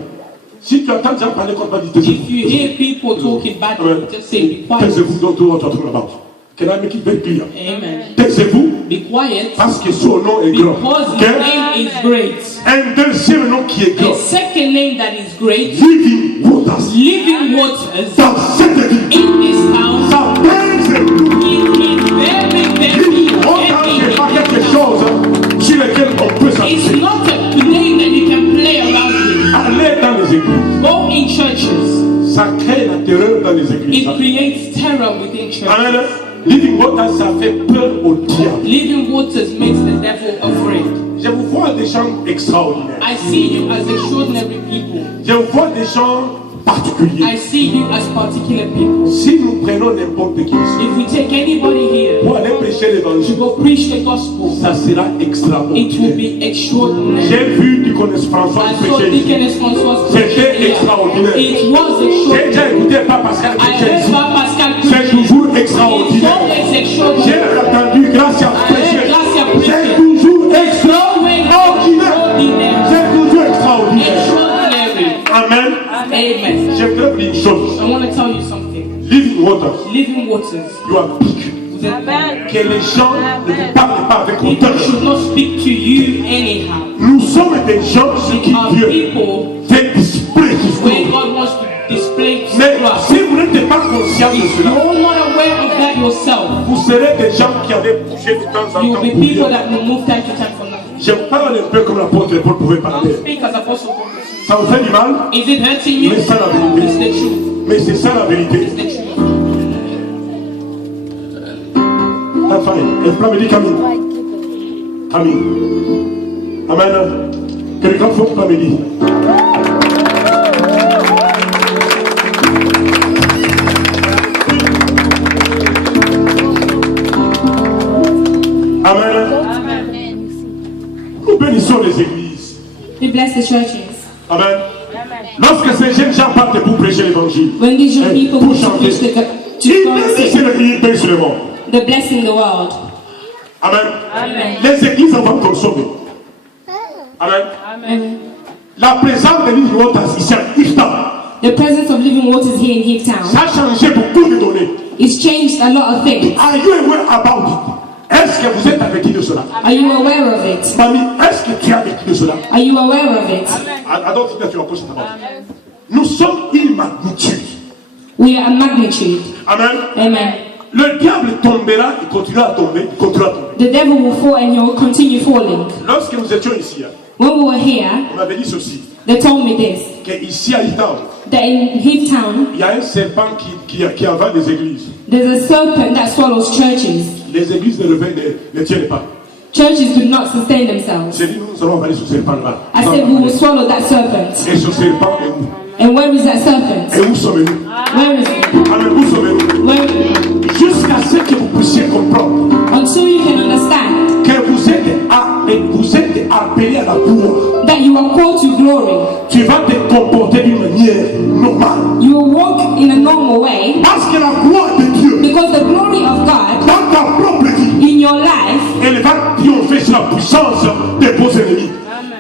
Si tu entends déjà parler comme pas dit, If you hear people talking badly, just say, be quiet. taisez-vous donc tout what you're talking about. Can I make it very clear? Amen. Taisez-vous Be quiet parce que son nom est grand. because Ok? his name is great. Un deuxième nom qui est A grand. second name that is great, Living waters. living waters. Dans cette ville, In this town, ça pèse. it is very, very Living waters, c'est pas heavy. quelque chose sur lequel on peut It's s'amuser. not a name that you can play around with. Allez dans les églises. Go in churches. Ça crée la terreur dans les églises. It creates terror within churches. Amen. Living waters, ça fait peur au diable. Living waters makes the devil afraid. Je vous vois des gens extraordinaires. I see you as extraordinary people. Je vous vois des gens particuliers. I see you as particular people. Si nous prenons n'importe qui ici If we take anybody here pour aller prêcher to l'évangile, go preach the gospel, ça sera it will extraordinaire. be extraordinary. J'ai vu du connaissance François I saw prêcher ici. Deaconess Françoise C'était preaching here. extraordinaire. It was J'ai déjà extraordinary. écouté pas Pascal I prêcher heard ici. about Pascal C'est preaching. toujours It's extraordinaire. always J'ai extraordinary. entendu grâce à I prêcher. heard Gracia C'est preaching. toujours Always extraordinaire. extraordinary. C'est toujours extraordinaire. Extraordinary. Amen. Amen. J'aimerais vous dire une chose. I want to tell you something. Living water, Living waters. you are big. Vous êtes Que les gens ne vous parlent pas avec People hauteur. should not speak to you anyhow. Nous sommes des gens sur qui Are Dieu people fait display His where glory. God wants to display His Mais glory. si vous n'êtes pas conscient de If cela, you're not aware of that yourself, vous serez des gens qui avaient bougé de temps en you temps will be pour people Dieu. that will move time to time for nothing. Je parle un peu comme l'apôtre Paul pouvait I'll parler. speak as Apostle Paul. Ça vous fait du mal, Is it hurting you? mais c'est la It's vérité. the truth. Mais c'est ça la vérité. It's the truth. La fine. Et me dit Camille. Camille. Amen. Quelqu'un faut que me dit. Amen. Nous bénissons les églises. We bless the churches. Amen. Lorsque ces jeunes gens partent pour prêcher l'évangile, When these young et people pour go to chanter, preach the ils go and bénissent sing, le pays paix sur le monde. they're blessing the world. Amen. Les églises vont être sauvées. Amen. Amen. La présence de l'île Waters ici à Iftar, The presence of living waters here in Cape Town ça a changé beaucoup de données. it's changed a lot of things. Are you aware about it? Est-ce que vous êtes averti de cela? Are you aware of it? Mamie, est-ce que tu es averti de cela? Are you aware of it? I don't think that you are pushing about. Nous sommes une magnitude. We are a magnitude. Amen. Amen. Le diable tombera, il continuera à tomber, il continuera à tomber. The devil will fall and he will continue falling. Lorsque nous étions ici, When we were here, on m'avait dit ceci, they told me this, qu'ici à Iftar, that in Cape Town, il y a un serpent qui avale des églises. there's a serpent that swallows churches. Les églises ne tiennent pas. Churches do not sustain themselves. J'ai dit, nous allons avaler ce serpent-là. I said we will swallow that serpent. Et ce serpent est où? And where is that serpent? Et où sommes-nous? Where is it? Amen, où sommes-nous? Where is it? Jusqu'à ce que vous puissiez comprendre Until you can understand que vous êtes appelé à la gloire. that you are called to glory, Tu vas te comporter d'une manière normale. you will walk in a normal way Parce que la gloire de Dieu, because the glory of God dans ta propre vie, in your life, elle va triompher sur la puissance de vos ennemis.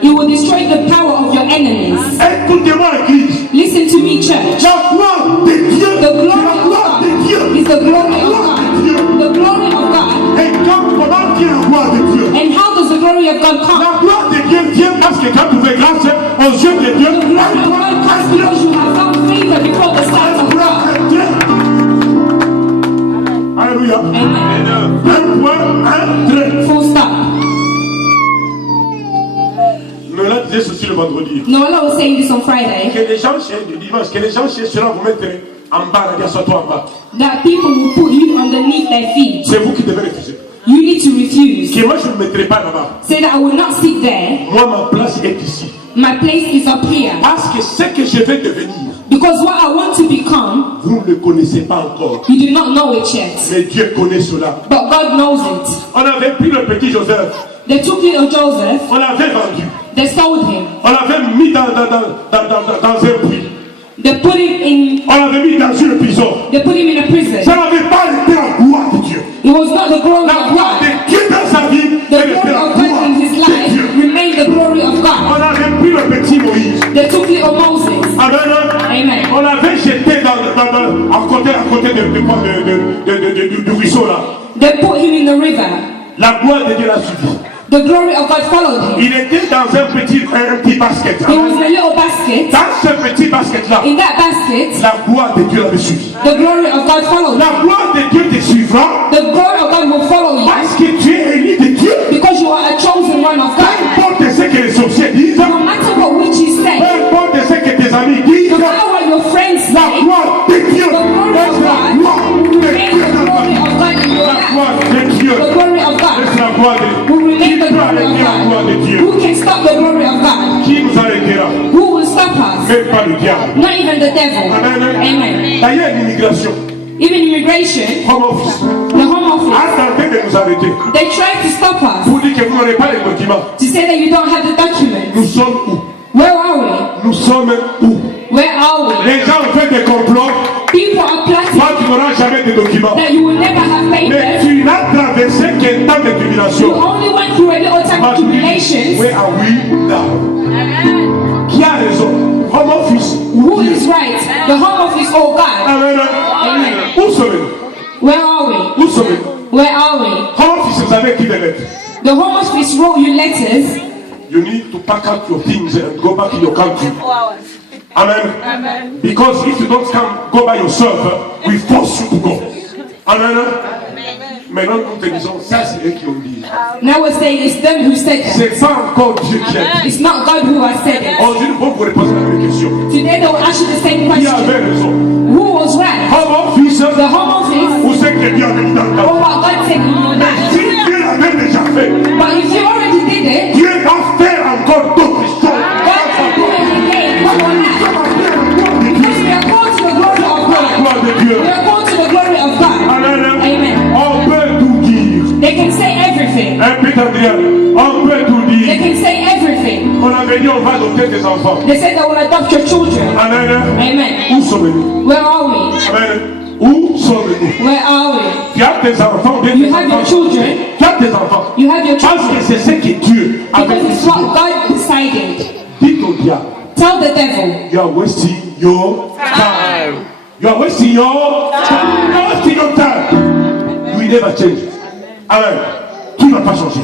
it will destroy the power of your enemies. Écoutez-moi, l'église. Listen to me, church. La gloire de Dieu, The c'est glory la of gloire God de Dieu. is the glory La of gloire God. de Dieu. The glory of God. Et comment vient la gloire de Dieu? And how does the glory of God come? La gloire de Dieu vient parce que quand tu fais grâce aux yeux de Dieu, The glory of God comes because you have found favor before the sight of God. Alléluia. Amen. Un point, un trait. Full stop. Nola disait ceci le vendredi. Noella was saying this on Friday, Que les gens cherchent le dimanche, que les gens cherchent cela vous mettre en bas, là, assois-toi en bas. that people will put you underneath their feet. C'est vous qui devez refuser. You need to refuse. Que moi je ne me mettrai pas là-bas. Say that I will not sit there. Moi ma place est ici. My place is up here. Parce que ce que je vais devenir, Because what I want to become, vous ne le connaissez pas encore. you do not know it yet. Mais Dieu connaît cela. But God knows it. On avait pris le petit Joseph, They took little Joseph, on l'avait vendu. they sold him. On l'avait mis dans un puits. They put him in On l'avait mis dans une prison. they put him in a prison. Ça n'avait pas été la gloire de Dieu. It was not the glory La of gloire God. de Dieu dans sa vie, The elle était glory la of gloire God in his de life Dieu. remained the glory of God. On avait pris le petit Moïse. They took little Moses. Amen. Amen. On l'avait jeté à côté du ruisseau là. They put him in the river. La gloire de Dieu l'a suivi. The glory of God followed him. Il était dans un petit basket. He was in a little basket. Dans ce petit basket là, In that basket, la gloire de Dieu l'avait suivi. the glory of God followed him. La gloire de Dieu te suivra The glory of God will follow you parce que tu es élu de Dieu. because you are a chosen one of Peu God. importe ce que les sorciers disent, No matter what witches peu say, importe ce que tes amis disent, no matter what your friends la say, gloire de Dieu the glory est of la God gloire de remains Dieu the dans ta glory vie. of God in your La life. gloire de Dieu The glory of est God la gloire de Dieu. will remain the Qui peut glory of arrêter la gloire de God. Dieu? Who can stop the glory of God? Qui nous arrêtera? Who will stop us? Même pas le diable. diable. Not even the devil. Amen. Amen. D'ailleurs, l'immigration, Even immigration, home office, the home office, a tenté de nous arrêter they tried to stop us pour dire que vous n'aurez pas les documents. to say that you don't have the documents. Nous sommes où? Where are we? Nous sommes où? Where are we? Les gens ont fait des complots. People are plotting Toi, tu n'auras jamais de documents. that you will never have Mais papers. tu n'as traversé qu'un temps de You tribulation. only went through a little time of tribulations. Where are we now? Qui a raison? Home office. Who is right? The home office or God? Amen. Amen. Où sommes-nous? Where are we? Où sommes-nous? Where are we? Home office, vous avez écrit des lettres. The home office wrote you letters. You need to pack up your things and go back in your country. Amen. Because if you don't come, go by yourself, we force you to go. Amen. Maintenant, nous te disons, ça c'est eux qui ont dit. Now we're saying it's them who said that. C'est pas encore Dieu qui a dit. It's not God who has said it. Aujourd'hui, nous pouvons vous répondre à la même question. Today they will ask you the same Qui question. avait raison? Who was right? Home office, The home office ou c'est que Dieu avait dit dans ta or vie? what God said in your life? Si Dieu l'avait déjà fait, But if you already did it, Dieu va faire encore d'autres choses. God can do it again in your life. Because we are called to the glory of God. Gloire de Dieu. We are called to the glory of God. Amen. Amen. On peut tout dire. They can say everything. Un petit Adrien, on peut tout They dire. can say everything. On avait dit on va adopter des enfants. They said they will adopt your children. Amen. Amen. Où sommes-nous? Where are we? Amen. Où sommes-nous? Where are we? Tu as tes enfants, bien You tes have your enfants. children. Tu as tes enfants. You have your Parce children. que c'est ce que Dieu avait Because it's décidé. what God decided. Dites au diable, Tell the devil, you are wasting your time. You are wasting your time. You are wasting your time. You will never change. Amen. Tu ne vas pas changer.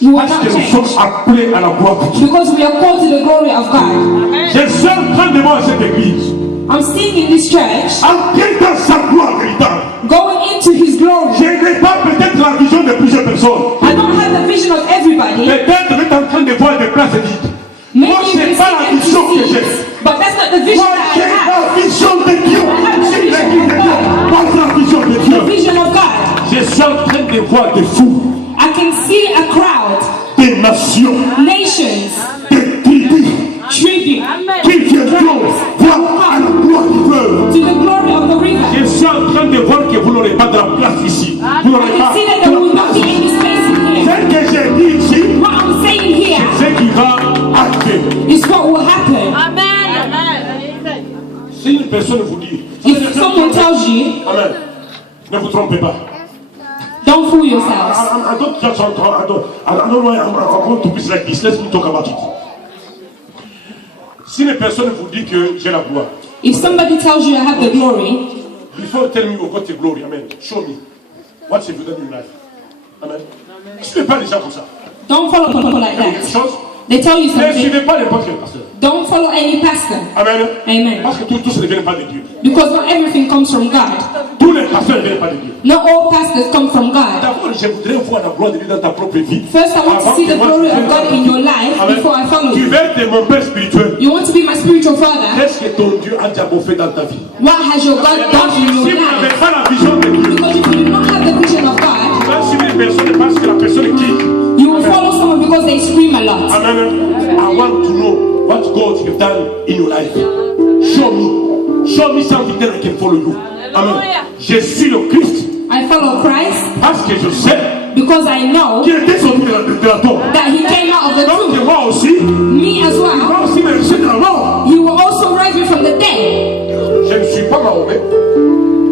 you will Parce not que nous change. sommes appelés à la gloire de Dieu. Because we are called to the glory of God. Je suis en train de voir cette église. I'm seeing in this church, Entrer dans sa gloire véritable. going into His glory. Je n'ai pas peut-être la vision de plusieurs personnes. I don't have the vision of everybody. Peut-être vous êtes en train de voir des places vides. Maybe Moi, you ce can n'est pas la see vision que empty j'ai. seats, but that's not the vision Moi, that j'ai I have. la vision de Dieu. J'ai l'église de Dieu. Pas la vision de The Dieu. vision of God. Je suis en train de voir des fous, I can see a crowd, des nations, nations, des tribus tribute qui viendront voir à la gloire du fleuve. to the glory of the river. Je suis en train de voir que vous n'aurez pas de la place ici. Vous I n'aurez can pas see that de there la will not place be ici. any space in here. Ce que j'ai dit ici, What I'm saying here c'est ce qui va arriver. is what will happen. Si une personne vous dit, If someone tells you, Amen, ne vous trompez pas. don't fool yourselves. I don't just I don't know. I'm going to be like this. Let's talk about it. Si une personne vous dit que j'ai la gloire, If somebody tells you I have the glory, before tell me you got the glory, amen. Show me what have you done in your life, amen. Ne suivez pas les gens comme ça. don't follow people like Quelque that. chose. They tell you Ne something, suivez pas n'importe quel pasteur. don't follow any pastor. Amen. Amen. Parce que tous ne viennent pas de Dieu. Because not everything comes from God. Tous les pasteurs ne viennent pas de Dieu. Not all pastors come from God. D'abord, je voudrais voir la gloire de Dieu dans ta propre vie. First, I want to Avant see que the moi, glory je of God in your vienne. life Amen. before I follow Tu you. veux être mon père spirituel. You want to be my spiritual father? Qu'est-ce que ton Dieu a déjà fait dans ta vie? What has your God done Parce in que your si vous n'avez life? pas la vision de Dieu, Because if you do not have the vision of God, tu vas suivre une personne parce que la personne qui. you will follow someone because they scream a lot. Amen. I want to know what God has done in your life. Show me. Show me something that I can follow you. Amen. Je suis le Christ I follow Christ parce que je sais because I know qu'il était sorti de la tombe. that He came out of the Donc tomb. moi aussi, Me as well. moi aussi, mais je suis dans la mort. He will also rise me from the dead. Je ne suis pas Mahomet.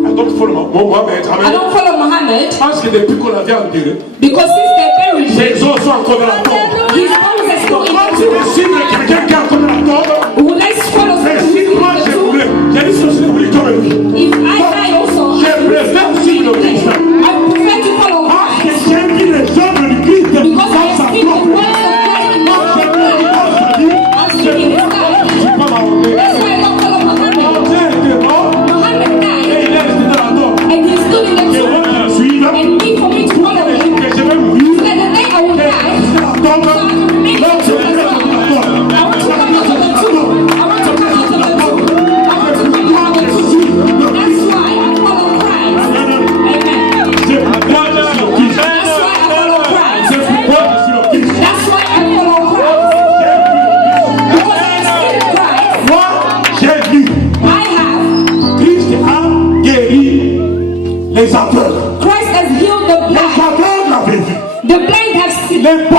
I don't follow Mohamed. I Amen. don't follow Muhammad Parce que depuis qu'on l'avait enterré, because since they buried him, les os sont encore dans la tombe. his bones are still in Moi, the je tomb. me suis de quelqu'un qui est encore dans la tombe. Will I follow Mais someone si who moi is in je the tomb? voulais, j'ai dit ceci, je voulais comme lui. If I die also, Je préfère suivre le Christ. I prefer to follow Parce que Christ j'ai vu les œuvres du Christ because I dans sa have seen the propre works of Christ in my vie. life. I've seen his Je life. ne suis pas Mahomet. That's why I don't follow Muhammad. Dieu était mort Muhammad et died il est resté dans la tombe. and he stood in the Et tomb. moi je le suis. And me, for me to follow him, Que je vais mourir. so that the day I will die, Dans la tombe. so I can remain in Donc the je tomb vais as rester dans la well. tombe.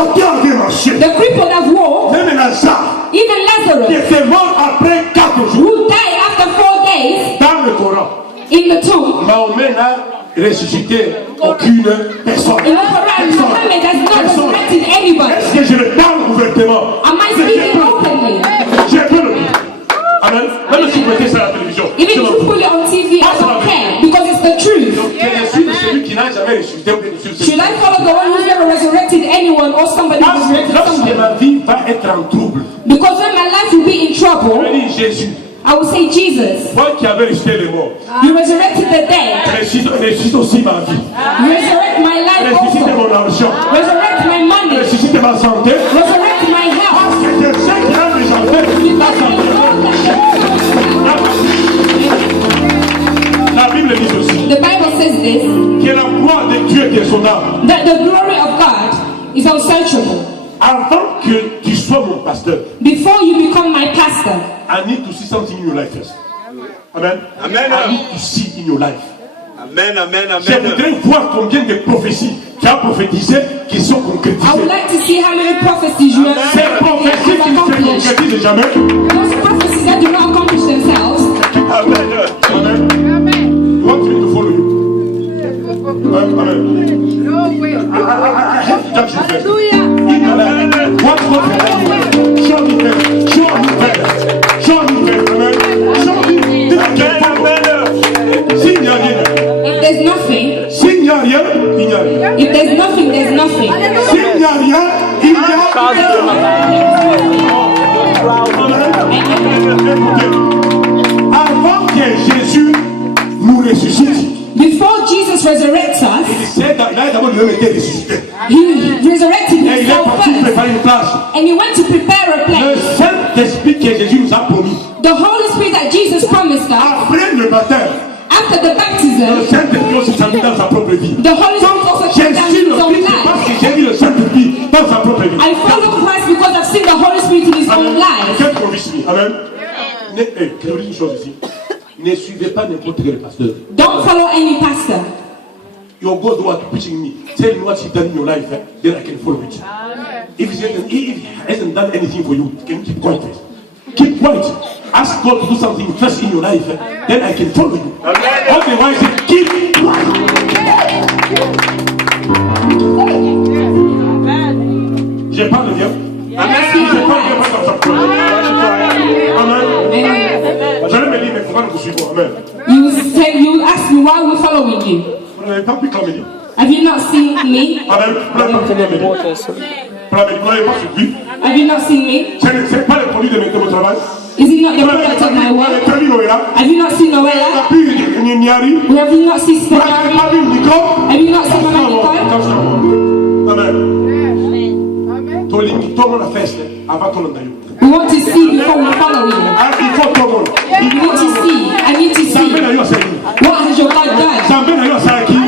boiteux avait marché. The crippled have walked. Même Lazare, Even qui Lazarus, était mort après 4 jours. who died after 4 days Dans le Coran, in the tomb. Mahomet n'a ressuscité aucune personne. In the Quran, Muhammad has not Personne. resurrected anybody. Est-ce que je le parle ouvertement? Am I speaking openly? Je peux le dire. Amen. Même si vous mettez ça à la télévision. Even je if m'en you fous. put it on TV, I don't care because it's the truth. Donc, je suis de celui qui n'a jamais ressuscité ou bien de celui qui Should I follow the one who's never resurrected anyone or somebody who resurrected Lorsque somebody? ma vie va être en trouble, Because when my life will be in je trouble, vais dire Jésus, I will say, Jesus, toi qui avais ressuscité les morts, you resurrected the dead. ressuscite aussi ma vie. Resurrect my life Ressuscite also. mon argent. Resurrect my money. Ressuscite ma santé. Resurrect my health. Parce que je sais qu'il y a des gens qui ont la Because I santé. know that La Bible dit aussi the Bible says this, que la gloire de Dieu est son âme. that the glory of God is unsearchable. Avant que tu sois mon pasteur, Before you become my pastor, I need to see something in your life first. Amen. Amen. I need to see in your life. Amen, amen, Je amen. voudrais voir combien de prophéties tu as prophétisées qui sont I would concrétisées. like to see how many prophecies you have Ces prophéties qui ne se accomplished. concrétisent jamais. Those prophecies that do not accomplish themselves. Amen. Amen. You want me to follow you? Amen. I have to touch you first. In your life, what have you done? Show me first. Show me first. Show me first. Amen. Show me. Then I can follow. S'il n'y a rien, If there's nothing, s'il n'y a rien, il n'y a rien. if there's nothing, there's nothing. S'il n'y a rien, il n'y a rien. Avant que Jésus nous ressuscite, Before Jesus resurrects us, c'est là d'abord lui-même était ressuscité. he resurrected Et il est himself parti first. préparer une place. And he went to prepare a Le place. Saint-Esprit que Jésus nous a promis. The Holy Spirit that Jesus promised us, Après le baptême, after the le baptism, Saint-Esprit aussi s'est mis dans sa propre vie. the Holy Spirit also came down Jésus in his le own Christ parce life. que j'ai vu le Saint-Esprit dans sa propre vie. I follow Christ because I've seen the Holy Spirit in his own Amen. life. Quel conviction. Amen. Je vous dis une chose ici. Ne suivez pas n'importe quel pasteur. Don't follow any pastor. Your God was preaching me. Tell me what He's done in your life, then I can follow it. If he hasn't done anything for you, can you keep quiet first? Keep quiet. Ask God to do something first in your life, then I can follow you. Otherwise, keep quiet. Je parle bien. Amen. Je parle bien comme ça. Amen. J'allais me dire, mais pourquoi nous suivons? Amen. You ask me why we're following you. Vous n'avez pas pu clamer. Have you not seen me? Amen. Vous n'avez pas pu clamer. Vous n'avez pas suivi. Have you not seen me? Ce n'est pas le produit de mon travail. Is it not the product of my work? Have you not seen Noella? Have you not seen Spinari? Have you not seen Mama Nicole? Amen. Tomo la festa avant ton andaio. We want to see before we follow you. Il faut tomo. We need to see. I need to Sambe see. na yo sali. What has your God done? Sambe na yo saki. What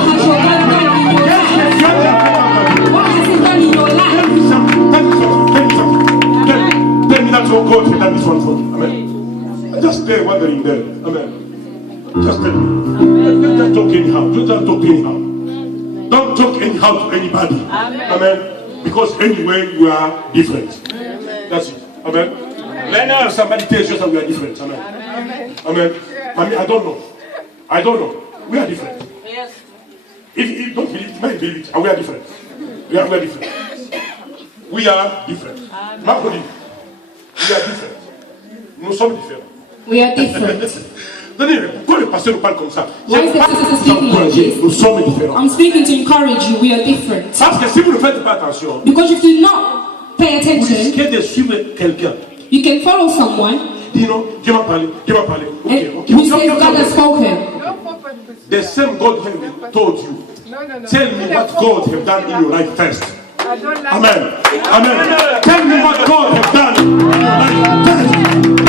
has your God done in your life? What has He done in your life? Tell me that's what God has done this one for me. Amen. Just stay wondering there. Amen. Just tell me. Don't talk anyhow. Don't talk anyhow. Don't talk anyhow to anybody. Amen. Because anyway you are different. That's it. Amen. Amen. Somebody tells you that we are different. Amen. Amen. I mean, I don't know. I don't know. We are different. Yes. If you don't believe it, might believe it. And we are different. We are different. We are different. Marconi, we are different. Nous sommes différents. We are different. Pourquoi le pasteur nous parle comme ça? Why is the pastor speaking like this? Nous sommes différents. I'm speaking to encourage you. We are different. Parce que si vous ne faites pas attention, Because if you not pay vous attention, risquez de suivre quelqu'un. you can follow someone Dis non, Dieu m'a parlé, Dieu m'a parlé. Ok, and ok. who says God has spoken. The same God who told you. Tell me what God has done in your life first. Amen. Amen. Tell me what God has done in your life first.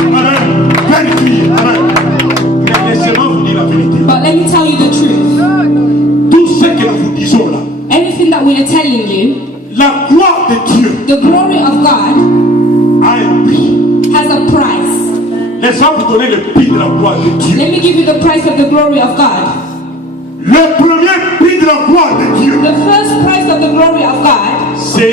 Amen. Very clear. Amen. Mais laissez-moi vous dire la vérité. But let me tell you the truth. Tout ce que nous vous disons là, Anything that we are telling you, la gloire de Dieu the glory of God a un prix. has a price. Laissez-moi vous donner le prix de la gloire de Dieu. Let me give you the price of the glory of God. Le premier prix de la gloire de Dieu, The first price of the glory of God c'est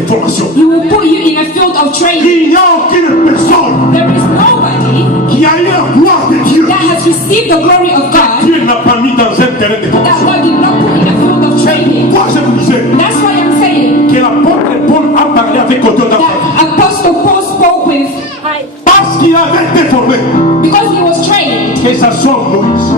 de formation. He will put you in a field of training. Il n'y a aucune personne There is nobody qui a eu la gloire de Dieu. that has received the glory of God Dieu n'a pas mis dans un terrain de that formation. God did not put in a field of training. Moi, je vous disais That's why I'm saying que l'apôtre Paul a parlé avec auteur dans sa vie. that Apostle Paul spoke with Parce qu'il avait été formé. because he was trained. Que ce soit Moïse,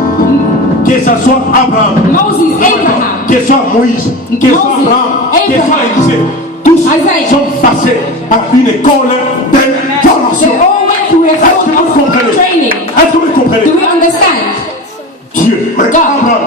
que ce soit Abraham, Moses, Abraham, que ce soit Moïse, que ce soit Moses, Abraham, que ce soit Abraham, Élisée, tous Isaiah. sont passés par une école de formation. they all went through a Est-ce que field vous of comprenez? training. Est-ce que vous comprenez? Do we understand? Dieu, mais God. Abraham,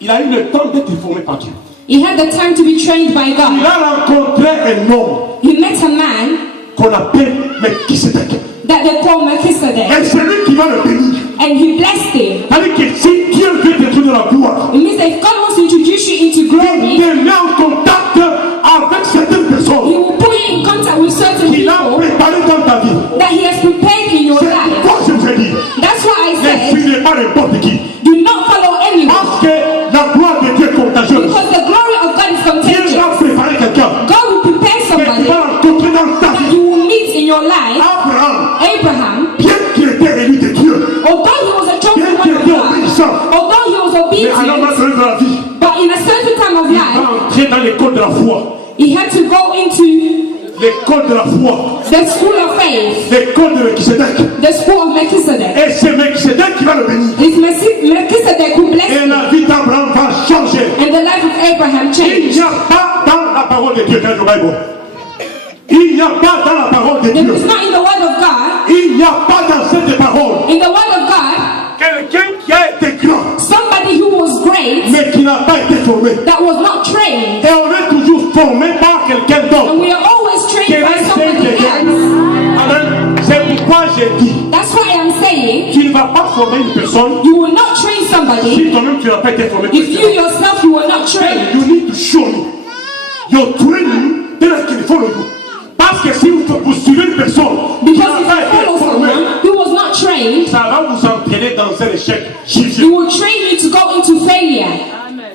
il a eu le temps d'être formé par Dieu. He had the time to be trained by Il God. a rencontré un homme He met a man qu'on appelle Melchisedec. that they call Melchizedek, Et c'est lui qui va le bénir. and he blessed him. C'est-à-dire que si Dieu veut te donner la gloire, It means that if God wants to introduce you into il glory, te met en contact avec certaines He personnes will put you in contact with certain qu'il a people préparées dans ta vie. that He has prepared in your C'est life. pourquoi je vous ai dit, That's why I ne said, suivez pas n'importe qui. do not follow anyone, Parce que la gloire de Dieu est contagieuse. because the glory of God is Dieu contagious. va préparer quelqu'un God will prepare que tu somebody vas rencontrer dans ta that vie. you will meet in your life. Abraham, Abraham, bien qu'il était élu de Dieu, although he was a chosen bien one qu'il of était God, obéissant, although he was mais à la obedient, maturité de la vie, but in a certain time of il life, va entrer dans l'école de la foi. he had to go into L'école de la foi. the school of faith, L'école de Melchisedec. the school of Melchizedek. Et c'est Melchisedec qui va le bénir. It's Melchizedek who blessed Et him, la vie d'Abraham va changer. and the life of Abraham Il changed. n'y a pas dans la parole de Dieu, quand je Bible. Il n'y a pas dans la parole de There Dieu. is not in the word of God, Il n'y a pas dans cette parole in the word of God, quelqu'un qui a été grand, somebody who was great mais qui n'a pas été formé. that was not trained. Et on est toujours formé par quelqu'un d'autre. And we are always Qui trained by est somebody quelqu'un. else. Amen. C'est pourquoi j'ai dit, That's why I'm saying tu ne vas pas former une personne you will not train somebody si toi-même tu n'as pas été formé. if you yourself you were not trained. You need to show me your training, then I can follow you. Parce que si vous suivez une personne qui Because n'a if pas you été follow formée, someone who was not trained, ça va vous entraîner dans un échec. he will train you to go into failure.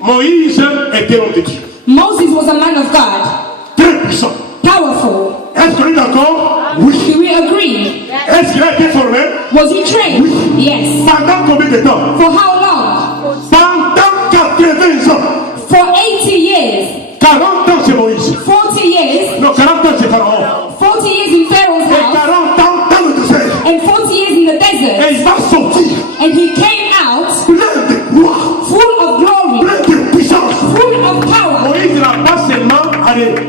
Moïse était l'homme de Dieu, Moses was a man of God, très puissant. powerful. Est-ce qu'on est d'accord? Oui. Do we agree? Est-ce qu'il a été formé? Was he trained? Yes. Pendant combien de temps? For how long? Pendant 80 ans. For 80 years. 40 ans c'est Moïse. 40 years. Non, 40 ans c'est Pharaon. 40 years in Pharaoh's Et house. 40 ans dans le désert. And 40 years in the Et desert. il va sortir And he came out plein de gloire, full of glory, plein de puissance. full of power. Moïse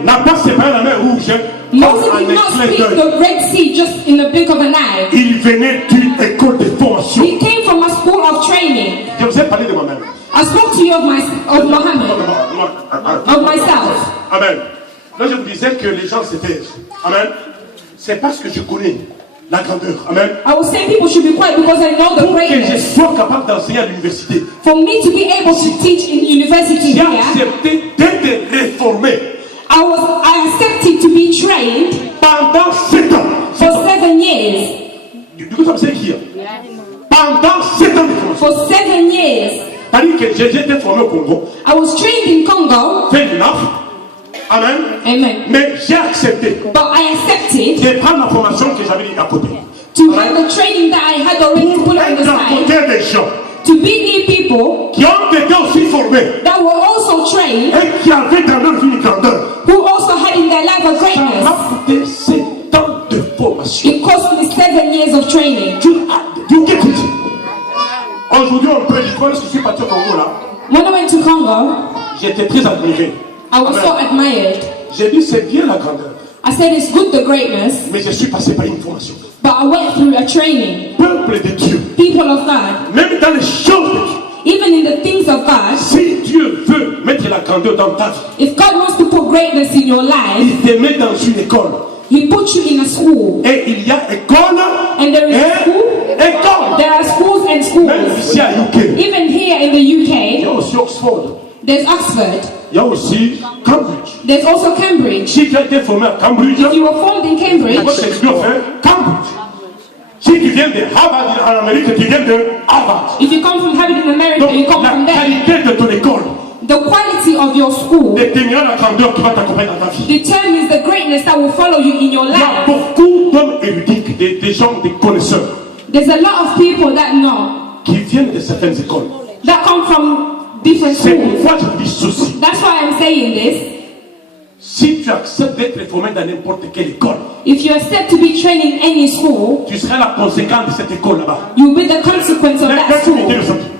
n'a pas séparé la mer rouge. Moses En did not un clin speak d'œil. the Red Sea just in the blink of an eye. Il venait d'une école de formation. He came from a school of training. Je vous ai parlé de moi-même. I spoke to you of Muhammad, of myself. Amen. Là, je vous disais que les gens se taisent. Amen. C'est parce que je connais la grandeur. Amen. I was saying people should be quiet because I know the Pour que je greatness. sois capable d'enseigner à l'université, For me to be able to teach in university j'ai here, accepté d'être réformé I accepted to be trained pendant 7 ans. for 7 years. Du coup, ça me sert qui? Pendant 7 ans de formation. For 7 years. C'est-à-dire que j'ai été formé au Congo, I was trained in Congo. fait du NAF. Amen. Amen. Mais j'ai accepté But I accepted de prendre la formation que j'avais à côté. to have the training that I had already put on the Être à side. côté des gens To be near people qui ont été aussi formés that were also trained, et qui avaient dans leur vie une grandeur. who also had in their life a Ça greatness. m'a coûté 7 ans de formation. It cost me 7 years of training. You get it? Aujourd'hui, on peut dire, quand je suis parti au Congo là, When I went to Congo, j'étais très admiré. I was so admired. J'ai dit, c'est bien la grandeur, I said it's good the greatness, mais je suis passé par une formation. but I went through a training. Peuple de Dieu, People of God, même dans les choses de Dieu, even in the things of God, si Dieu veut mettre la grandeur dans ta vie, if God wants to put greatness in your life, il te met dans une école. He puts you in a school. Et il y a école And there is et school. école. There are schools and Même schools. ici à UK, Even here in the il y UK, a aussi Oxford, there's Oxford. il y a aussi Cambridge. There's also Cambridge. Si tu as été formé à Cambridge, If you were formed in Cambridge, votre étudiant fait Cambridge. Si tu viens de Harvard en Amérique, tu viens de Harvard. if you come from Harvard in America, Donc you come la from there. qualité de ton école The quality of your school déterminera la grandeur qui va t'accompagner dans ta vie. determines the greatness that will follow you in your Il y a life. beaucoup d'hommes érudits, des gens, des connaisseurs, There's a lot of people that know, qui viennent de certaines écoles. that come from different C'est schools. pourquoi je dis ceci. That's why I'm saying this. Si tu acceptes d'être formé dans n'importe quelle école, If you accept to be trained in any school, tu seras la conséquence de cette école là-bas. you'll be the consequence of that Let's meet school. or something.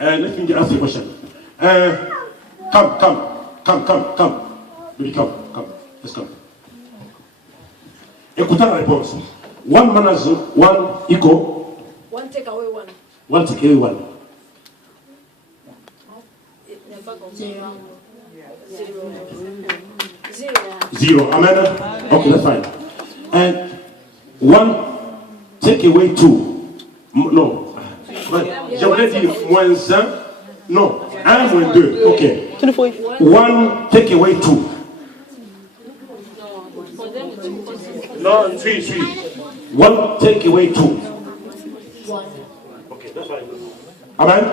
Let me ask you a question. Come. Baby, come. Let's come. Écoutez la réponse. One man has one equal. One take away one. One take away one. Zero. Amen. Okay, that's fine. And one take away two. No. J'aimerais dire moins un. Non. Un moins deux. Okay. One take away two. No, three. One take away two. Okay, that's fine. Amen.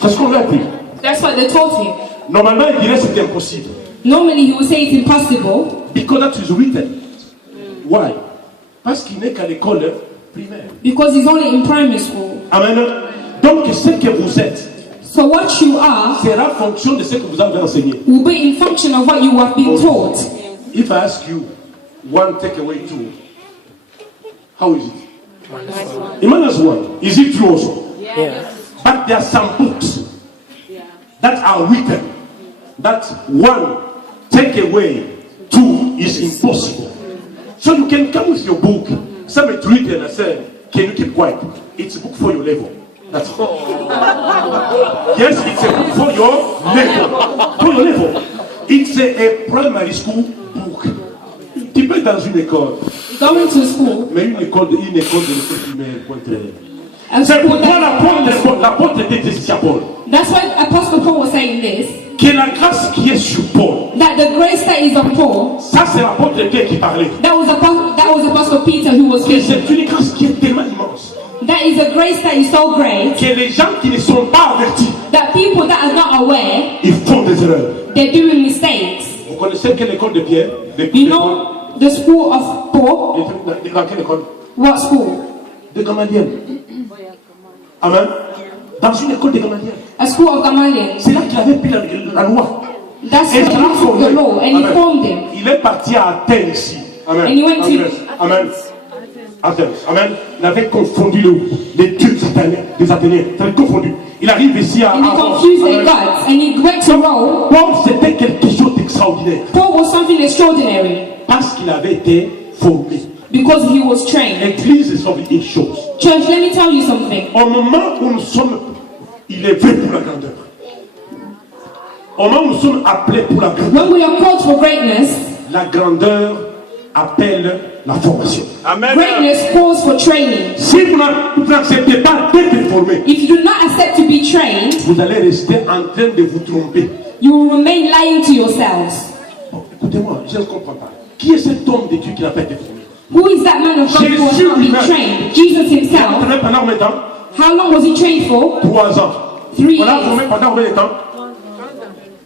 C'est ce qu'on lui a appris. That's what they told him. Normalement, il dirait que c'est impossible. Normally he would say it's impossible Because that is written. Why? Parce qu'il n'est qu'à l'école primaire. because he's only in primary school. Amen. Donc, ce que vous êtes So what you are sera fonction de ce que vous avez enseigné. will be in function of what you have been taught. If I ask you, one take away two, how is it? Minus one. Is it true also? Yes. But there are some books that are written that one take away two is impossible. So you can come with your book, some it written and say, can you keep quiet? It's a book for your level. That's all. Yes, it's a book for your level. For your level. It's a primary school book. Tu peux être dans une école, Going to school, mais une école de l'école primaire, contraire. a C'est school pourquoi that, l'apôtre était ici à Paul. that's why Apostle Paul was saying this, Que la grâce qui est sur Paul, that the grace that is on Paul, ça c'est l'apôtre Pierre qui parlait. that was Apostle Peter who was Que speaking. c'est une grâce qui est tellement immense. That is a grace that is so great Que les gens qui ne sont pas avertis, that people that are not aware, ils font des erreurs. they're doing mistakes. Vous connaissez quelle école de Pierre? You know the school of Paul? Dans quelle école? What school? De Gamaliel. Amen. Dans une école de Gamaliel. A school of Gamaliel. C'est là qu'il avait pris la loi. That's Et where ça he l'a took formé. the law and he Amen. formed him. Il est parti à Athènes ici. Amen. And he went to- Amen. Athènes. Amen. Il avait confondu les dieux des Athéniens. Il avait confondu. Il arrive ici à And he Rome. confused their Amen. gods and he went to Rome. Paul, c'était quelque chose d'extraordinaire. Paul was something extraordinary Parce qu'il avait été formé. because he was trained. L'église est une chose. Church, let me tell you something. Au moment où nous sommes, il est fait pour la grandeur. Au moment où nous sommes appelés pour la grandeur, When we are called for greatness, la grandeur appelle la formation. Amen. greatness calls for training. Si vous n'acceptez pas d'être formé, If you do not accept to be trained, vous allez rester en train de vous tromper. you will remain lying to yourselves. Bon, écoutez-moi, je ne comprends pas. Qui est cet homme de Dieu qui n'a pas été formé? Who is that man of God who has not been trained? Jesus himself. Pendant combien de temps? How long was he trained for? 3 ans. 3 On l'a years. formé pendant combien de temps?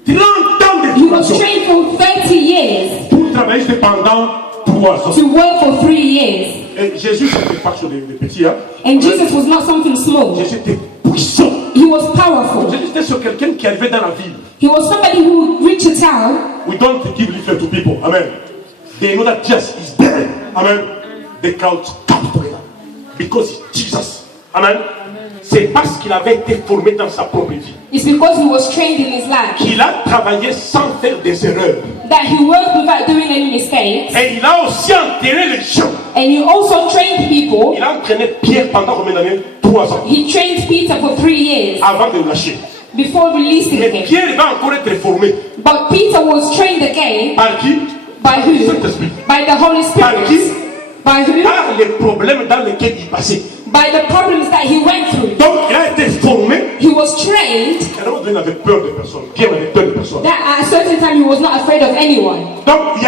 30 ans de He was formation. trained for 30 years Pour travailler c'était pendant 3 ans. to work for 3 years. Et Jésus, c'était pas sur des petits, hein? And Jesus was not something small. Jésus était puissant. He was powerful. Jésus était sur quelqu'un qui arrivait dans la ville. He was somebody who reached a town. We don't give lift to people. Amen. They know that Jesus is there. Amen. They crowd come together because it's Jesus. Amen. C'est parce qu'il avait été formé dans sa propre vie It's because he was trained in his life qu'il a travaillé sans faire des erreurs. that he worked without doing any mistakes. Et il a aussi entraîné les gens. And he also trained people. Il a entraîné Pierre pendant combien d'années? 3 ans. He trained Peter for 3 years Avant de le lâcher. before releasing Mais him. Pierre va encore être formé. But Peter was trained again Par qui? by who? Saint-Esprit. By the Holy Par qui? Spirit. By who? Par les problèmes dans lesquels il passait. By the problems that he went through. Donc il a été formé. He was trained À un moment donné, il avait peur de personne. Pierre avait peur de personne. that at a certain time he was not afraid of anyone. Donc il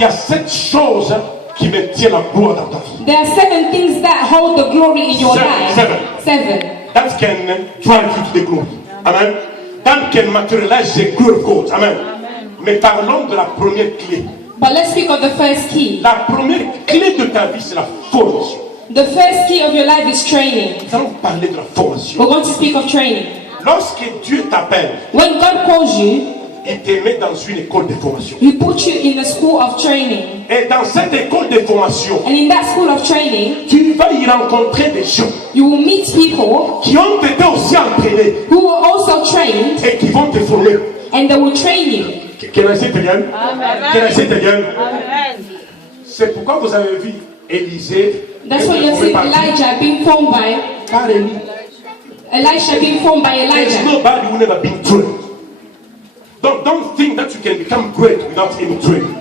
y a 7 choses qui maintiennent la gloire dans ta vie. There are 7 things that hold the glory in your Seven, life. seven. 7. That can drive you to the glory. Amen. that can materialize the glory of God. Amen. Mais parlons de la première clé. But let's speak of the first key. La première clé de ta vie, c'est la formation. The first key of your life is training. Nous allons parler de la formation. We're going to speak of training. Lorsque Dieu t'appelle, When God calls you, il te met dans une école de formation. He puts you in the school of training. Et dans cette école de formation, And in that school of training, tu vas y rencontrer des gens you will meet people qui ont été aussi entraînés who were also trained, et qui vont te former. and they will train you. C'est pourquoi vous avez vu Élisée. That's why you see Elijah being formed by Elisha being formed by There's Elijah. nobody who never been trained. Don't think that you can become great without any training.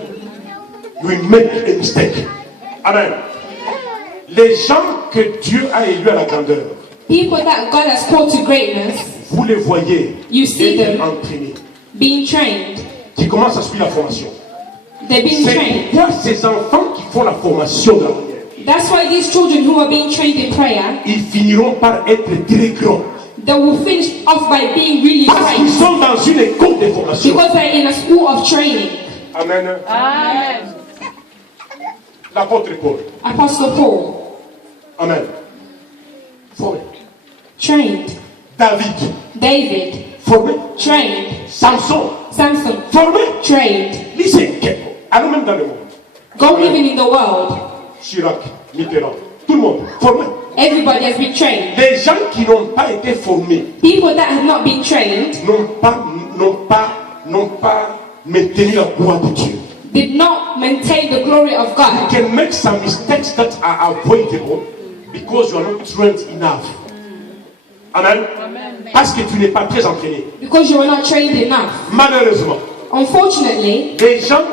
You will make a mistake. Amen. Les gens que Dieu a élus à la grandeur, People that God has called to greatness, vous les voyez you see them entraînés, being trained. qui commencent à suivre la formation. They're being C'est trained. pourquoi ces enfants qui font la formation de la prière, That's why these children who are being trained in prayer, ils finiront par être très grands. they will finish off by being really Parce qu'ils trained. sont dans une école de formation. Because they're in a school of training. Amen. L'apôtre Paul. Apostle Paul, Amen. Formé. trained. David, Formé. trained. Samson. Samson, Formé. trained. Lisez. Allons même dans le monde. Go even in the world. Chirac, Mitterrand, tout le monde formé. Everybody has been trained. Les gens qui n'ont pas été formés People that have not been trained n'ont pas maintenu la gloire de Dieu. did not maintain the glory of You God. can make some mistakes that are avoidable because you are not trained enough. Amen. Parce que tu n'es pas très entraîné. Because you were not trained enough. Malheureusement, Unfortunately, les gens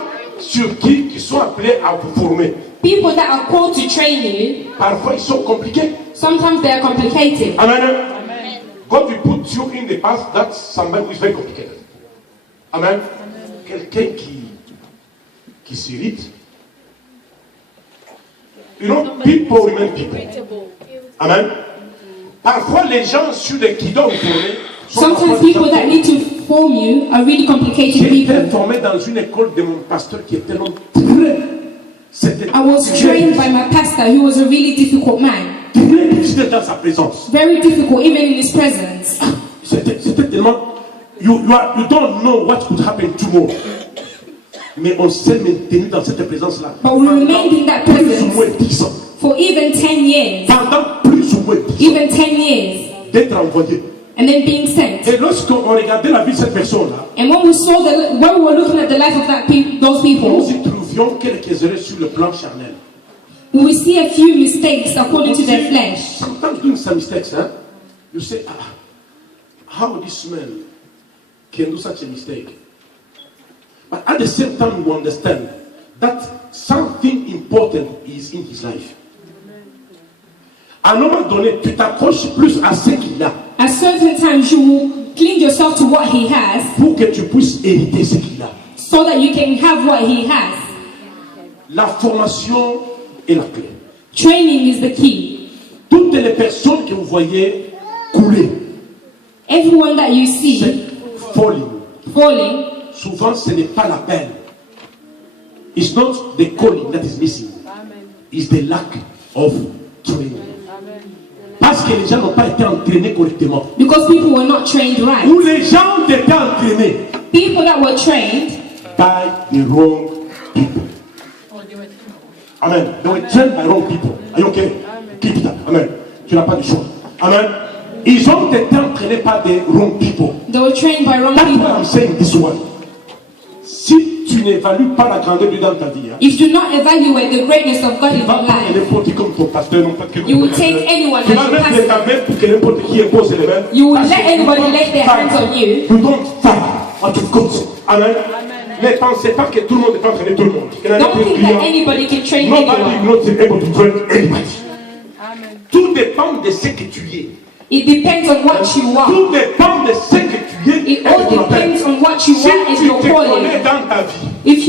sur qui sont appelés à vous former, people that are called to train you, parfois ils sont compliqués. sometimes they are complicated. Amen. God will put you in the path that somebody who is very complicated. Amen. Quelqu'un qui s'irrite. You know, people remain people. Amen. Parfois les gens sur les qui doivent former sont Sometimes people that need to form you are really complicated J'ai été people. formé dans une école de mon pasteur qui était très. C'était I was trained by my pastor who was a really difficult man. très difficile dans sa présence. Very difficult even in his presence. C'était tellement. You don't know what could happen tomorrow. Mais on s'est maintenu dans cette présence-là. But we remained in that Plus ou moins presence 10 ans. for even 10 years. Pendant plus ou moins 10 ans. Even 10 years. D'être envoyé. And then being sent. Et lorsqu'on regardait la vie de cette personne-là, And when we were looking at the life of those people, nous y trouvions quelques erreurs sur le plan charnel. we will see a few mistakes according to their flesh. Sometimes doing some mistakes, huh? You say, how this man can do such a mistake? But at the same time, you understand that something important is in his life. À un moment donné, tu t'approches plus à ce qu'il a At certain times, you will cling yourself to what he has pour que tu puisses hériter ce qu'il a. so that you can have what he has. La formation est la clé. Training is the key. Toutes les personnes que vous voyez couler, Everyone that you see falling, falling, souvent ce n'est pas l'appel. It's not the calling that is missing. It's the lack of training. Parce que les gens n'ont pas été entraînés correctement. because people were not trained right. Ou les gens ont été entraînés People that were trained by the wrong people. Amen. They were trained by wrong people. Are you okay? Keep it up. Amen. Tu n'as pas de choix. Amen. Ils ont été entraînés par des wrong people. They were trained by wrong That's why people. I'm saying this one. Si tu n'évalues pas la grandeur de Dieu dans ta vie, If you do not evaluate the greatness of God tu in vas your prendre life, n'importe qui comme ton pasteur, n'importe qui comme you ton will pasteur. take anyone Tu as vas your mettre ta pastor. main pour que n'importe qui impose les mains. You will Parce let que anybody you lay their don't hands on you. You don't fight out of God. Amen. Ne pensez pas que tout le monde est entraîné tout le monde. Il y en a Don't d'autres think clients. that anybody can train Nobody anyone. is not able to train anybody. Tout dépend de ce que tu es. It depends on what you want. Tout dépend de ce que tu es. It all depends on what you Si want and tu your te connais calling. dans ta vie, If